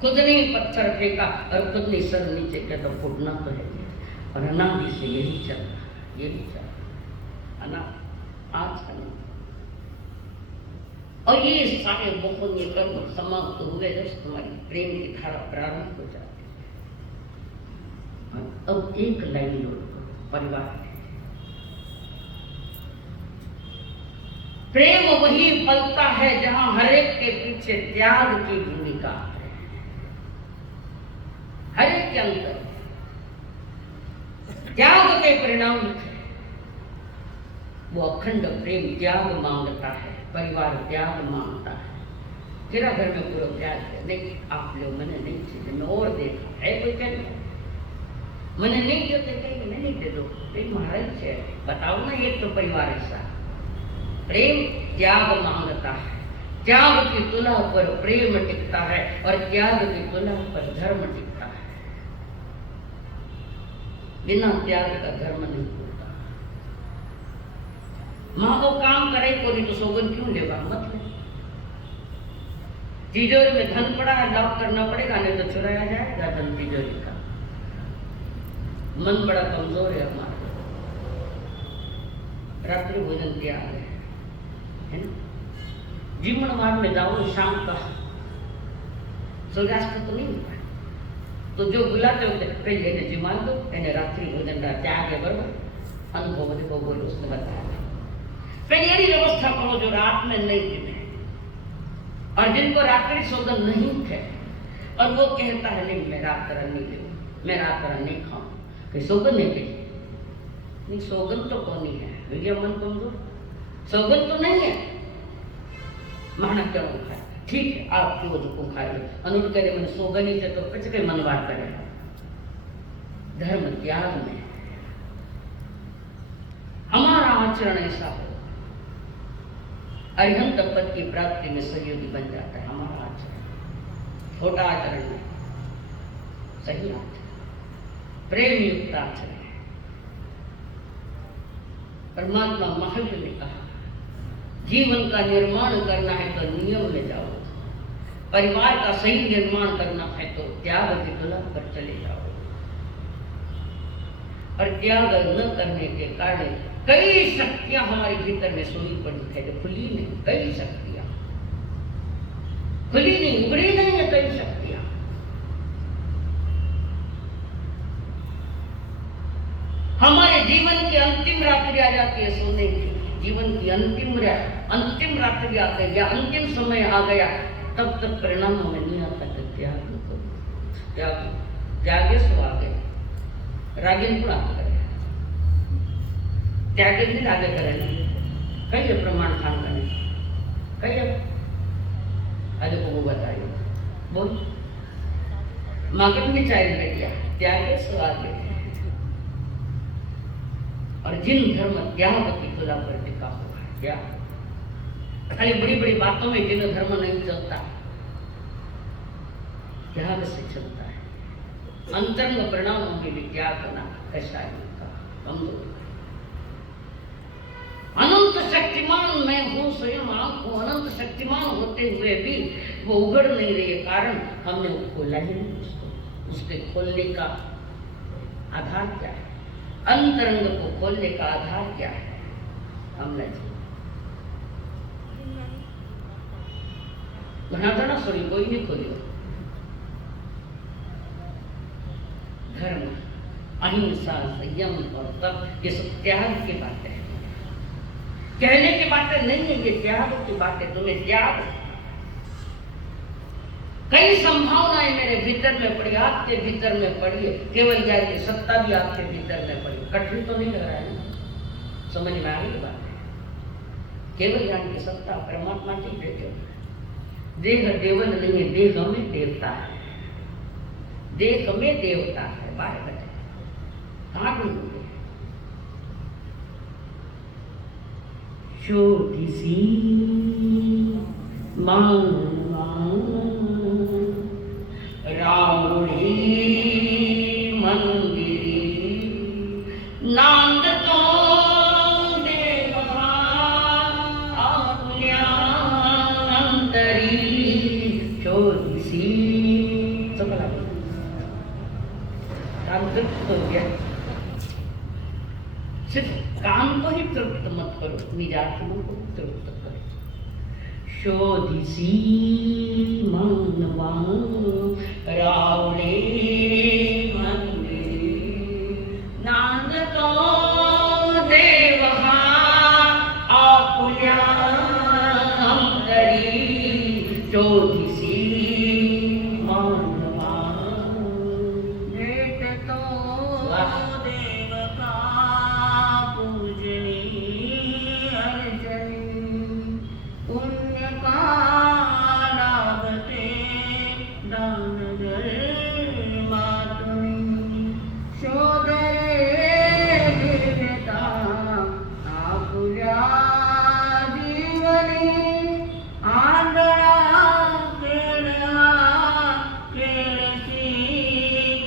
खुद ने ही पत्थर फेंका और खुद ने सर नीचे किया, तो फूटना तो है। और अनादि से यही चल रहा, यही चल रहा, अनादि आज का नहीं। और ये सारे बहुत ये कर्म समाप्त हुए जब तुम्हारी प्रेम की धारा प्रारंभ हो जाती है। अब एक लाइन नोट करो, परिवार। प्रेम वही फलता है जहां हरेक के पीछे त्याग की भूमिका है। हरेक के अंदर त्याग के परिणाम है। वो अखंड प्रेम त्याग मांगता है, परिवार त्याग मांगता है। तेरा घर में पूरा त्याग है, नहीं आप लोग मैंने नहीं चीज में और देखा है, कोई कहना मैंने नहीं देते, कहीं मैं नहीं दे दो, महाराज है बताओ ना, ये तो परिवार ऐसा। प्रेम त्याग मांगता है, त्याग की तुलना पर प्रेम टिकता है और त्याग की तुलना पर धर्म टिकता है। बिना त्याग का धर्म नहीं होता। माँ को काम करे को नहीं तो सौगन क्यों लेगा? मत ले। तिजोरी में धन पड़ा है, लॉक करना पड़ेगा, नहीं तो चुराया जाएगा धन तिजोरी का। मन बड़ा कमजोर है हमारा। रात्रि भोजन त्याग है ना? जीवन मार्ग में जाओ शाम का, सूर्यास्त तो नहीं होता, तो जो बुलाते होते कहीं लेने जिमान दो, यानी रात्रि भोजन का त्याग है। बराबर अनुभव देखो, बोलो उसने बताया कहीं ऐसी व्यवस्था करो जो रात में नहीं गिने, और जिनको रात्रि सौगन नहीं थे और वो कहता है नहीं मैं रात तरह नहीं ले, मैं रात तरह नहीं खाऊं, कि सौगन नहीं गई। नहीं सौगन तो कौन ही है भैया, मन कमजोर, सौगन तो नहीं है। माना क्यों खाए? ठीक है आप क्यों जो खाए, अनुट करे मैंने सौगन ही थे तो कुछ के मनवार करे। धर्म त्याग में हमारा आचरण ऐसा हो, अरिहंत पद की प्राप्ति में सहयोगी बन जाता है हमारा आचरण। छोटा आचरण है, सही आचरण, प्रेम युक्त आचरण। परमात्मा महावीर ने कहा जीवन का निर्माण करना है तो नियम में जाओ, परिवार का सही निर्माण करना है तो त्याग की तुलना पर चले जाओ। और त्याग न करने के कारण कई शक्तियां हमारे भीतर में सोई पड़ी है जो खुली नहीं, कई शक्तियां खुली नहीं, उगड़ी नहीं है कई शक्तियां। हमारे जीवन की अंतिम रात्रि आ जाती है सोने की, जीवन की अंतिम रात्रि आ गई या अंतिम समय आ गया, तब तक परिणाम हमें नहीं आता कि त्यागे सो आ गए रागिन को आगे करे त्यागे भी आगे करे कई प्रमाण खान करने कई अरे को बताइए बोल मगन में चाइल्ड बेटिया त्यागे सो आगे। और जिन धर्म त्याग की खुदा पर टिका हुआ है, क्या खाली बड़ी बड़ी बातों में जिन धर्म नहीं चलता, त्याग से चलता है। अंतरंग परिणामों में भी त्याग करना ऐसा ही था। अनंत शक्तिमान मैं हूँ स्वयं आपको, अनंत शक्तिमान होते हुए भी वो उगड़ नहीं रही है, कारण हमने वो खोला ही नहीं। उसके खोलने का आधार क्या है? अंतरंग को खोलने का आधार क्या है? हमने घना सॉरी कोई नहीं खोलियो। धर्म, अहिंसा, संयम और तप, ये सब त्याग की बातें हैं, कहने की बातें नहीं है, ये त्याग की बातें। तुम्हें त्याग कई संभावनाएं मेरे भीतर में पड़ी, आपके भीतर में पड़ी है, केवल ज्ञान की सत्ता भी आपके भीतर में पड़ी। कठिन तो नहीं लग रहा है ना? समझ में आ रही बात है? केवल ज्ञान की सत्ता परमात्मा की देते हो। देह देवल नहीं है, देह में देवता है, देह में देवता है। बाहर बचे कहाँ ढूंढोगे? छोटी सी रावड़ी मंदिर नांद तो देवा आपुल्या अंतरी छोटी सी सकला काम तृप्त हो गया। सिर्फ काम को ही तृप्त मत करो, निजात्मा को तृप्त करो। शोधिसी मानवा रावणे मंदिर नांद तो देवहा आपुल्या अंतरी शोधिसी मानवा भेट तो देव का पूजनी अर्जनी पुण्य का लाभते दान जल मातुनी शोधरे दिव्यता आपुल्या जीवनी आंधळा केळा केळसी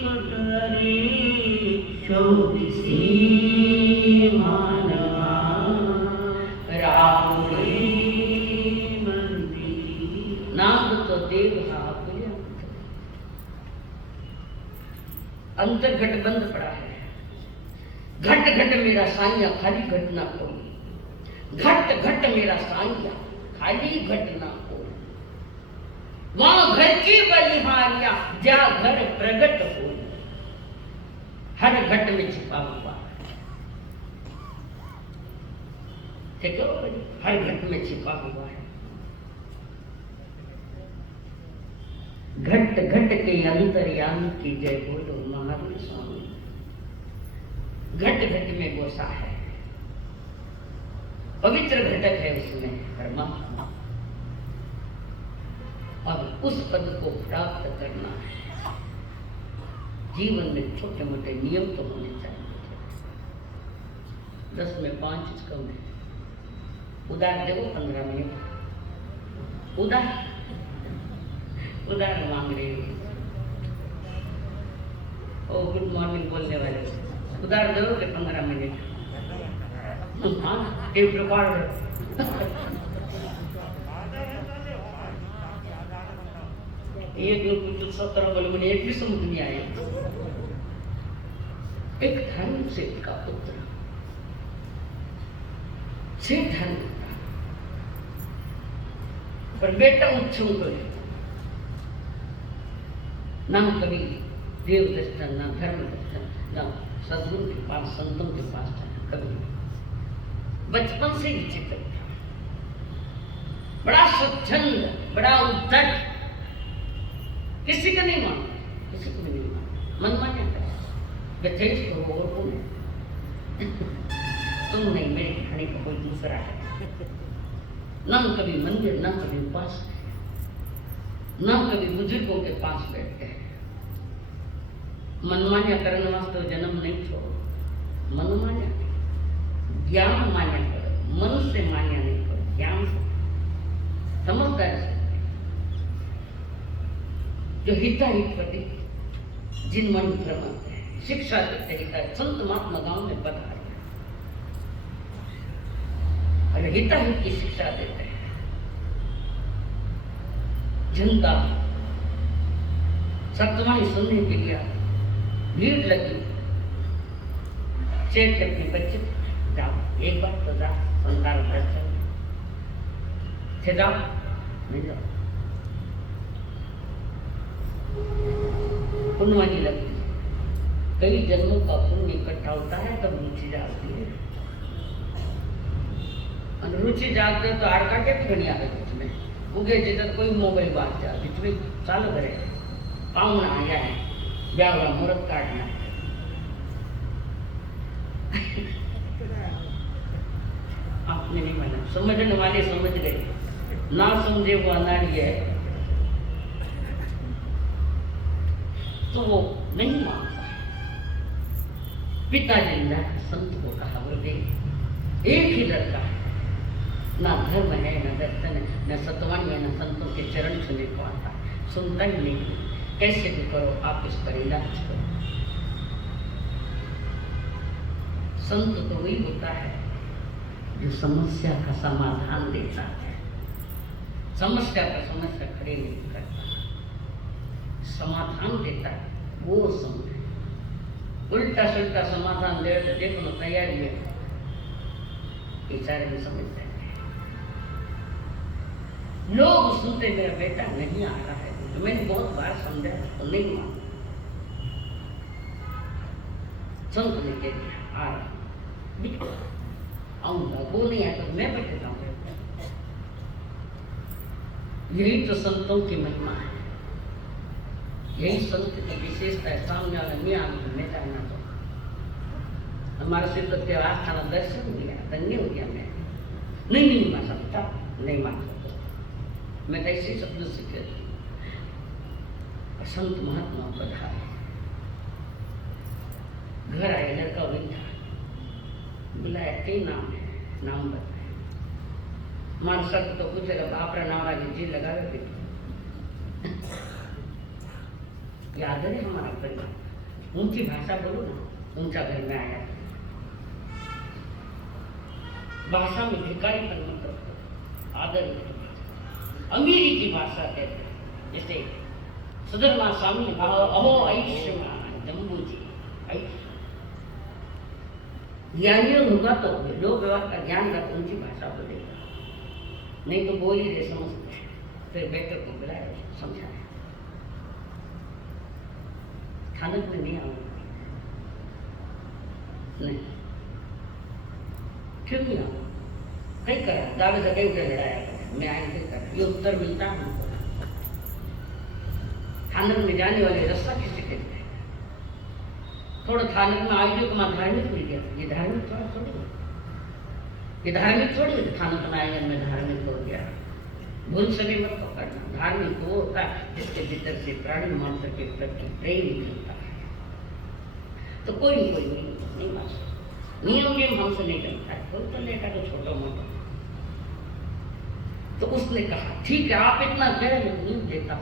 कुटरी शोधिसी मानवा रावणी मंदिर नाम तो देव हा आपुल्या। अंतर घट बंद पड़ा है। घट घट मेरा साइया खाली घट ना कोई, घट घट मेरा साइया खाली घट ना कोई। वहां घर की बलिहारियां जा घर प्रगट हो, हर घट में छिपा हुआ है, हर घट में छिपा हुआ है। घट घट के अंतर्यामी की जय बोलो महावीर स्वामी। घट घट में गोसा है, पवित्र घटक है उसमें परमात्मा, और उस पद को प्राप्त करना है। जीवन में छोटे मोटे नियम तो होने चाहिए। 10 में 5 कम है। उदार दो 15 मिनट उदार मांग रही है। ओ गुड मॉर्निंग बोलने वाले उदार दो के 15 मिनट। हाँ एक रिकॉर्ड एक कुछ 17 बोले मैंने एक भी समझ नहीं आया। एक धन सेठ का पुत्र सेठ धन पर बेटा उच्छृंखल है, ना कभी देव दर्शन, ना धर्म दर्शन, ना सदगुरु के पास, संतों के पास जाना कभी बचपन से ही चित्र था, बड़ा स्वच्छंद, बड़ा उद्धट, किसी का नहीं मानता, किसी को भी नहीं मानता, मनमान्य करे, यथेष्ट हो और तुम नहीं, मेरे खाने का कोई दूसरा है। न कभी मंदिर, न कभी उपास, न कभी बुजुर्गों के पास बैठते हैं। मनमान्य करने वास्ते जन्म नहीं छोड़ो, मनमान्य ज्ञान मान्य करो, मन से मान्य नहीं करो, ज्ञान से, समझदार से, जो हिताहितपति जिन मन भ्रमण शिक्षा देते हिता, संत महात्मा गांव में पधारे और हिताहित की शिक्षा देते हैं। जनता सत्यवाणी सुनने के लिए भीड़ लगी। सेठ अपने बच्चे जाओ, एक बार तो जाओ, संसार दर्शन से जाओ, नहीं जाओ, पुण्यवानी लगती, कई जन्मों का पुण्य इकट्ठा होता है तब रुचि जागती है। रुचि जागते तो आड़का के नहीं आते कुछ में उगे जिधर कोई मोबाइल बात जा बीच में चालू करे पावना आया है ब्यावरा मुहूर्त काटना आपने नहीं माना, समझने वाले समझ गए, ना समझे वो अनाड़ी है तो वो नहीं मानता। पिता जिंदा संत को कहा बोले एक ही लड़का है, ना धर्म है, न दर्शन है, न सतवाणी है, न संतों के चरण सुनने को आता, सुनता ही नहीं। कैसे भी करो आप इस पर इलाज करो। संत तो वही होता है जो समस्या का समाधान देता है, समस्या पर समस्या खड़े नहीं करता, समाधान देता है वो संत है। उल्टा सुल्टा समाधान दे तो देखो ना तैयारी है, बेचारे नहीं समझते। लोग सुनते मेरा बेटा नहीं आ रहा है, तो मैंने बहुत बार समझा तो नहीं माना। संत ने कह दिया आ रहा आऊंगा, वो नहीं आया तो मैं बैठे जाऊंगा। यही तो संतों की महिमा है, यही संत की विशेषता है। सामने वाला नहीं आगे तो मैं जाना तो हमारा सिद्ध के आस्थान दर्शन हो गया, धन्य हो गया। मैं नहीं मान सकता, नहीं मान सकता, मैं तो ऐसे शब्द से कहती। संत महात्मा पधारे, घर आए, लड़का वही था, बुलाया कई नाम है, नाम बताए। हमारे सर तो पूछेगा बाप रा नाम आगे जी लगा रहे याद है हमारा परिवार। ऊंची भाषा बोलो ना, ऊंचा घर में आया भाषा में भिखारी पर मतलब आदर, अमीरी की भाषा कहते हैं। जैसे सुधर्मा स्वामी अहो आयुष्मान जम्बू जी, ज्ञानियों होगा तो लोक व्यवहार का ज्ञान का ऊंची भाषा बोलेगा, नहीं तो बोल ही रहे समझते। फिर बेटे को बुलाया, समझाया, खाने में नहीं आऊंगा, नहीं क्यों नहीं आऊंगा, कहीं करा दावे से कहीं उठे लड़ाया, मैं आए नहीं कर, ये उत्तर मिलता है। थानक में जाने वाले रास्ता किसी के लिए थोड़ा थानक में आगे को धार्मिक मिल गया, ये धार्मिक थोड़ा थोड़ी, ये धार्मिक थोड़ी थानक में आएंगे मैं धार्मिक हो गया। भूल से भी मत पकड़ना, धार्मिक वो होता है जिसके भीतर से प्राणी मात्र के प्रति प्रेम निकलता है। तो कोई नहीं मान सकता, नियम नियम हमसे नहीं करता है, कोई तो लेकर तो छोटा मोटा। तो उसने कहा ठीक है आप इतना कह नहीं देता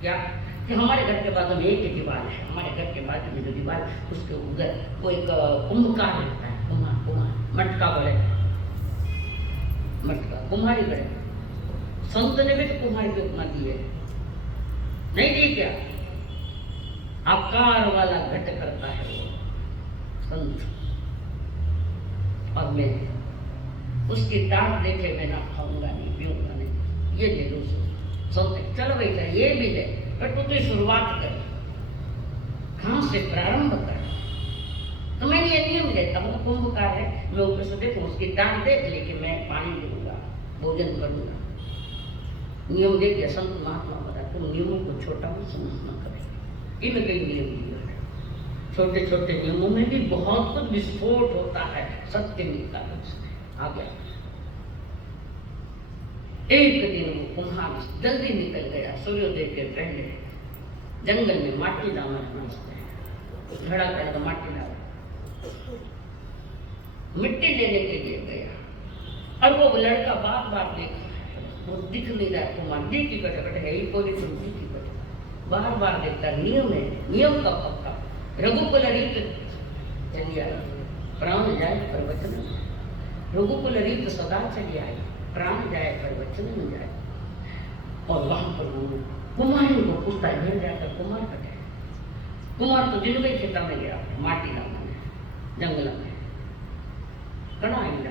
क्या कि हमारे घर के बाद में एक ही दीवार है, हमारे घर के बाद में जो दीवार उसके उधर वो एक कुंभकार रहता है, कुम्हार मटका बोले, मटका कुम्हारी करे। संत ने भी तो कुम्हारी की उपमा दी है, नहीं दी क्या? आकार वाला घट करता है वो संत, और मैं उसकी टाट देखे मैं ना खाऊंगा नहीं पीऊंगा नहीं, ये ले लो संत। चलो बेटा ये भी ले, पर तू तो शुरुआत कर, कहाँ से प्रारंभ कर, तो मैं ये नियम लेता हूँ, कुंभ का है, मैं ऊपर से देखूँ उसकी डांट देख लेकिन मैं पानी लूंगा, भोजन करूंगा। नियम दे दिया संत महात्मा बता, तुम नियमों को छोटा भी समझना करें। इनमें कई नियम दिए हैं, छोटे छोटे नियमों में भी बहुत कुछ विस्फोट होता है, सत्य मिलता है उसमें। आ गया एक दिन वो कुम्हार जल्दी निकल गया, सूर्योदय के पहले जंगल में माटी लाना समझते हैं, घड़ा कर माटी ला मिट्टी लेने के लिए गया और वो लड़का बार बार देखा, वो दिख नहीं रहा कुमार, डी की कटकट है ही कोई डी की कटकट, बार बार देखता। नियम है, नियम का पक्का। रघुकुल रीत चली आई, प्राण जाए पर वचन न जाए। रघुकुल रीत सदा चली आई, प्राण जाए पर वचन न जाए। और वहां पर वो कुमारी को पूछता है, घर जाकर कुमार कटे। कुमार तो जिन गई खेता में गया, माटी लाना में, जंगल में कना आएगा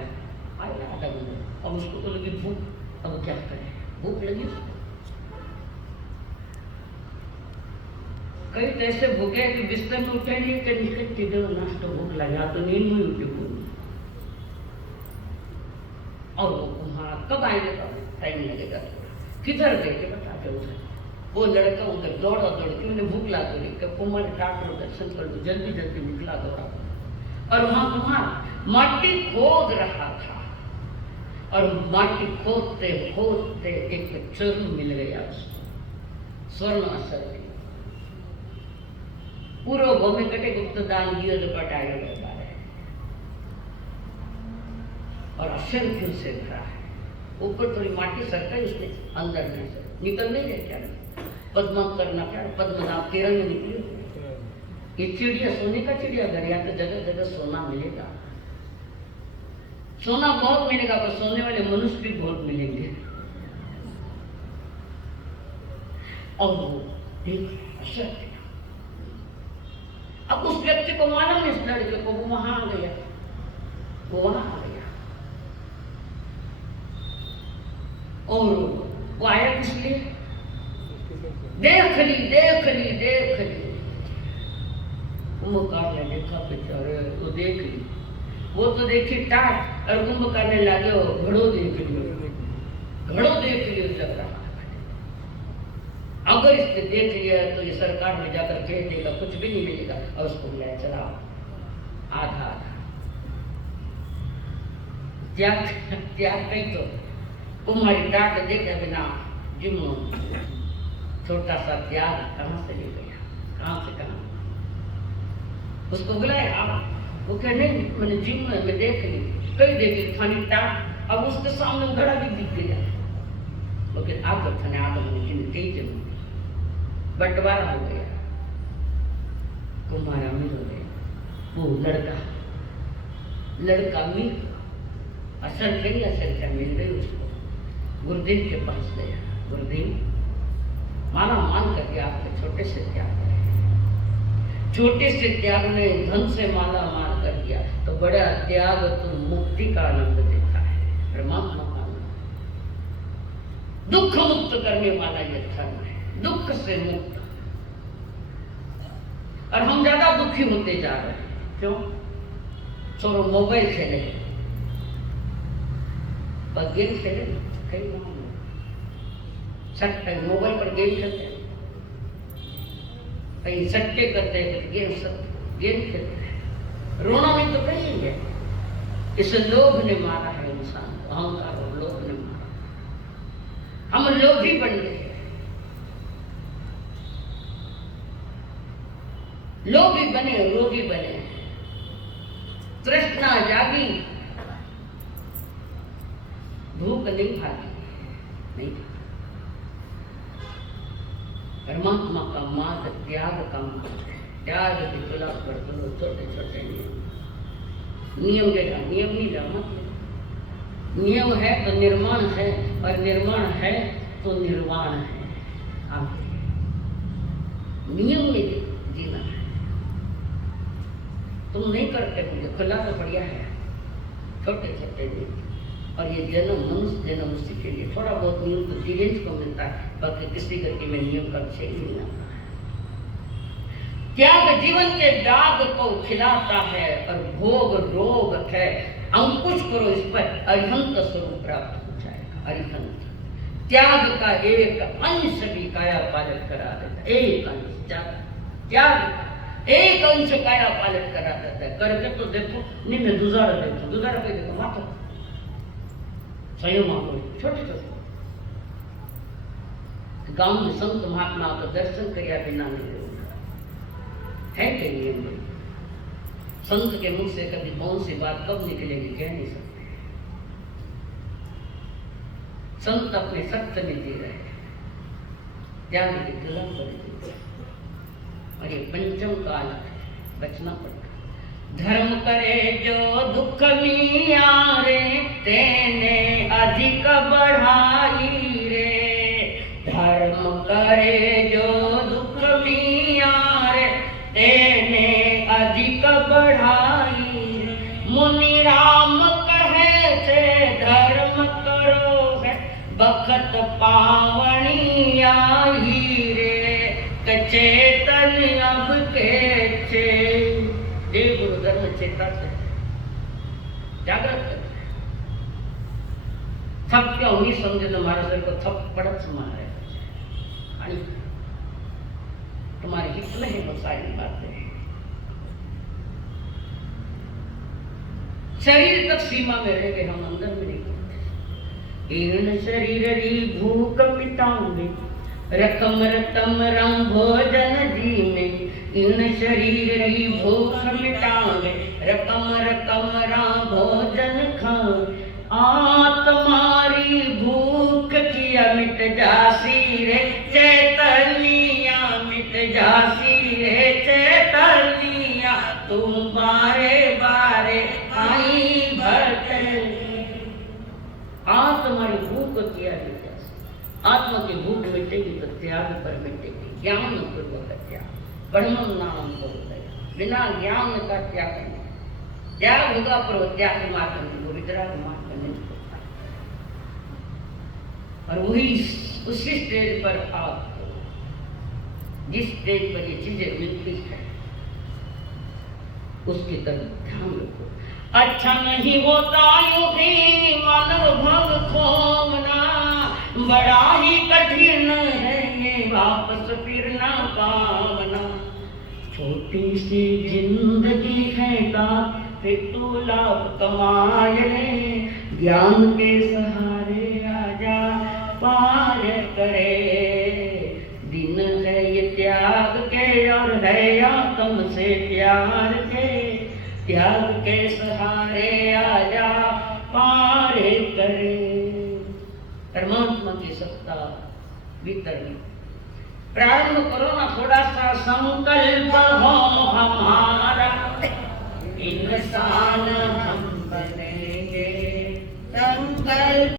आया आधा घंटा। अब उसको तो लगी भूख, अब क्या करे, भूख लगी उसको। कई तो ऐसे भूखे कि बिस्तर में उठे नहीं कि निकट दो नाश्ता, भूख लगा तो नींद में उठे बोल। और वो कुम्हार कब आएंगे, तब टाइम लगेगा, किधर गए के बता दो। वो लड़का उधर दौड़ा दौड़ के उन्हें भूख ला दो, कि कुमार डॉक्टर दर्शन कर दो, जल्दी जल्दी निकला दौड़ा। और वहां कुम्हार माटी खोद रहा था, और माटी खोदते खोदते एक चरण मिल गया उसको, स्वर्ण असर में। पूर्व भूमि कटे गुप्त दान दियो जो कटायो रहता है, और अक्षर क्यों से भरा है। ऊपर थोड़ी माटी सरकाई, उसने अंदर नहीं सर निकल नहीं रहे क्या, पद्म करना क्या, पद्मनाभ केरल में निकले। ये चिड़िया सोने का चिड़िया घर, यहाँ तो जगह जगह सोना मिलेगा, सोना बहुत मिलेगा, पर सोने वाले मनुष्य भी बहुत मिलेंगे। और वो एक असर थे। अब उस व्यक्ति को मालूम नहीं, इस लड़के को, वो वहां आ गया, वो वहां आ गया। और वो आया किस लिए, देख ली देख ली देख ली। कुंभकार ने देखा बेचारे, वो देख ली, वो तो देखी टाट, और कुंभ करने लगे, घड़ो देख लियो, घड़ो देख लियो लग रहा। अगर इसने देख लिया तो ये सरकार में जाकर कह देगा कुछ भी नहीं मिलेगा, और उसको बुलाया चला आधा आधा त्याग त्याग कहीं। तो कुम्हारी टाट देखे बिना जिम्मो छोटा सा त्याग कहां से ले गया, कहां से कहां। उसको बुलाया, आप वो कह नहीं, मैंने जिम में देख ली, कई देखी खानी टाट। अब उसके सामने घड़ा भी दिख गया, लेकिन आप थाने आप कई जरूर बंटवारा हो गया, कुम्हारा अमीर हो गया। वो लड़का अमीर, असर कई असर क्या मिल गई उसको। गुरुदेव के पास गया, गुरुदेव माना मान करके आपके छोटे से त्याग करें। छोटे से त्याग ने धन से माला माल कर दिया, तो बड़ा त्याग तो मुक्ति का आनंद देता है, परमात्मा का आनंद। दुख मुक्त करने वाला यह धर्म है, दुख से मुक्त। और हम ज्यादा दुखी होते जा रहे हैं, क्यों? छोड़ो मोबाइल खेले, पर गेम खेले कई नाम सट्टे, मोबाइल पर गेम खेलते हैं, कहीं सट्टे करते हैं, गेम खेलते हैं। रोना नहीं तो कहीं है, इस लोभ ने मारा है इंसान को, अहंकार और लोभ ने मारा। हम लोभी बन गए, लोभी बने, रोगी बने, तृष्णा जागी, भूख नहीं भागी, नहीं। परमात्मा का मार्ग त्याग का मार्ग है, त्याग की तुला पर दो छोटे छोटे नियम देगा, नियम नहीं जाना। नियम है तो निर्माण है, और निर्माण है तो निर्वाण है। आप नियम में जीना है, तुम नहीं करते होंगे, खुला तो बढ़िया है, छोटे छोटे नियम। और ये जन्म मनुष्य जन्म उसी के लिए, थोड़ा बहुत नियम तो जीरेंज को मिलता है, बाकी किसी गति में नियम का विषय नहीं आता है। त्याग जीवन के दाग को खिलाता है और भोग रोग है अंकुश करो इस पर, अरिहंत स्वरूप प्राप्त हो जाएगा। अरिहंत त्याग का एक अंश भी काया पालन करा देता है। एक अंश त्याग एक अंश काया पालन करा देता है। करके तो देखो, नहीं मैं दुजारा कोई देखो माता संयम छोटे छोटे गांव में संत महात्मा का दर्शन करिया बिना नहीं है कि नहीं? संत के मुख से कभी कौन सी बात कब निकलेगी कह नहीं सकते। संत अपने सत्य में जी रहे हैं, त्याग की तुलना कर, और ये पंचम काल बचना पड़ता। धर्म करे जो दुख मिया रे, तेने अधिक बढ़ाई रे। धर्म करे जो दुख मिया रे, तेने अधिक बढ़ाई रे। मुनि राम कहे थे धर्म करो है, बखत पावनी आई रे। चेतन अब के छे, देव गुरु धर्म चेता से जागृत कर। सब क्या हुई समझे तो हमारे सर को थप्पड़ मारे, तुम्हारे हित में है वो सारी बातें। शरीर तक सीमा में रह गए, हम अंदर में नहीं करते। इन शरीर री भूख मिटाऊंगे, रकम रकम रंग भोजन जी में। इन शरीर री भूख मिटाऊंगे, रकम रकम रंग भोजन खाऊंगे। आत्मारी भूख किया मिट जासी रे, चैतन्या मिट जासी रे। चैतन्या तुम बारे बारे आई भरते। आत्मारी भूख किया मिट जासी, आत्मा की भूख मिटेगी तो त्याग पर मिटेगी। ज्ञान पूर्वक त्याग, ब्रह्म नाम बोलता, बिना ज्ञान का त्याग नहीं। त्याग होगा पर वो त्याग मार्ग नहीं, वो वितराग मार्ग नहीं होता। और वही उसी स्टेज पर आप जिस स्टेज पर ये चीजें मिलती है उसकी तरफ ध्यान रखो। अच्छा नहीं होता यूं ही मानव भव खोना, बड़ा ही कठिन है ये वापस फिर ना पावना। छोटी सी जिंदगी है का फिर तू लाभ कमाए, ज्ञान के सहारे आजा पार करे। दिन है ये त्याग के और है आत्म से प्यार के, त्याग के सहारे आजा पार करे। परमात्मा की सत्ता भीतर में प्रारंभ करो ना, थोड़ा सा संकल्प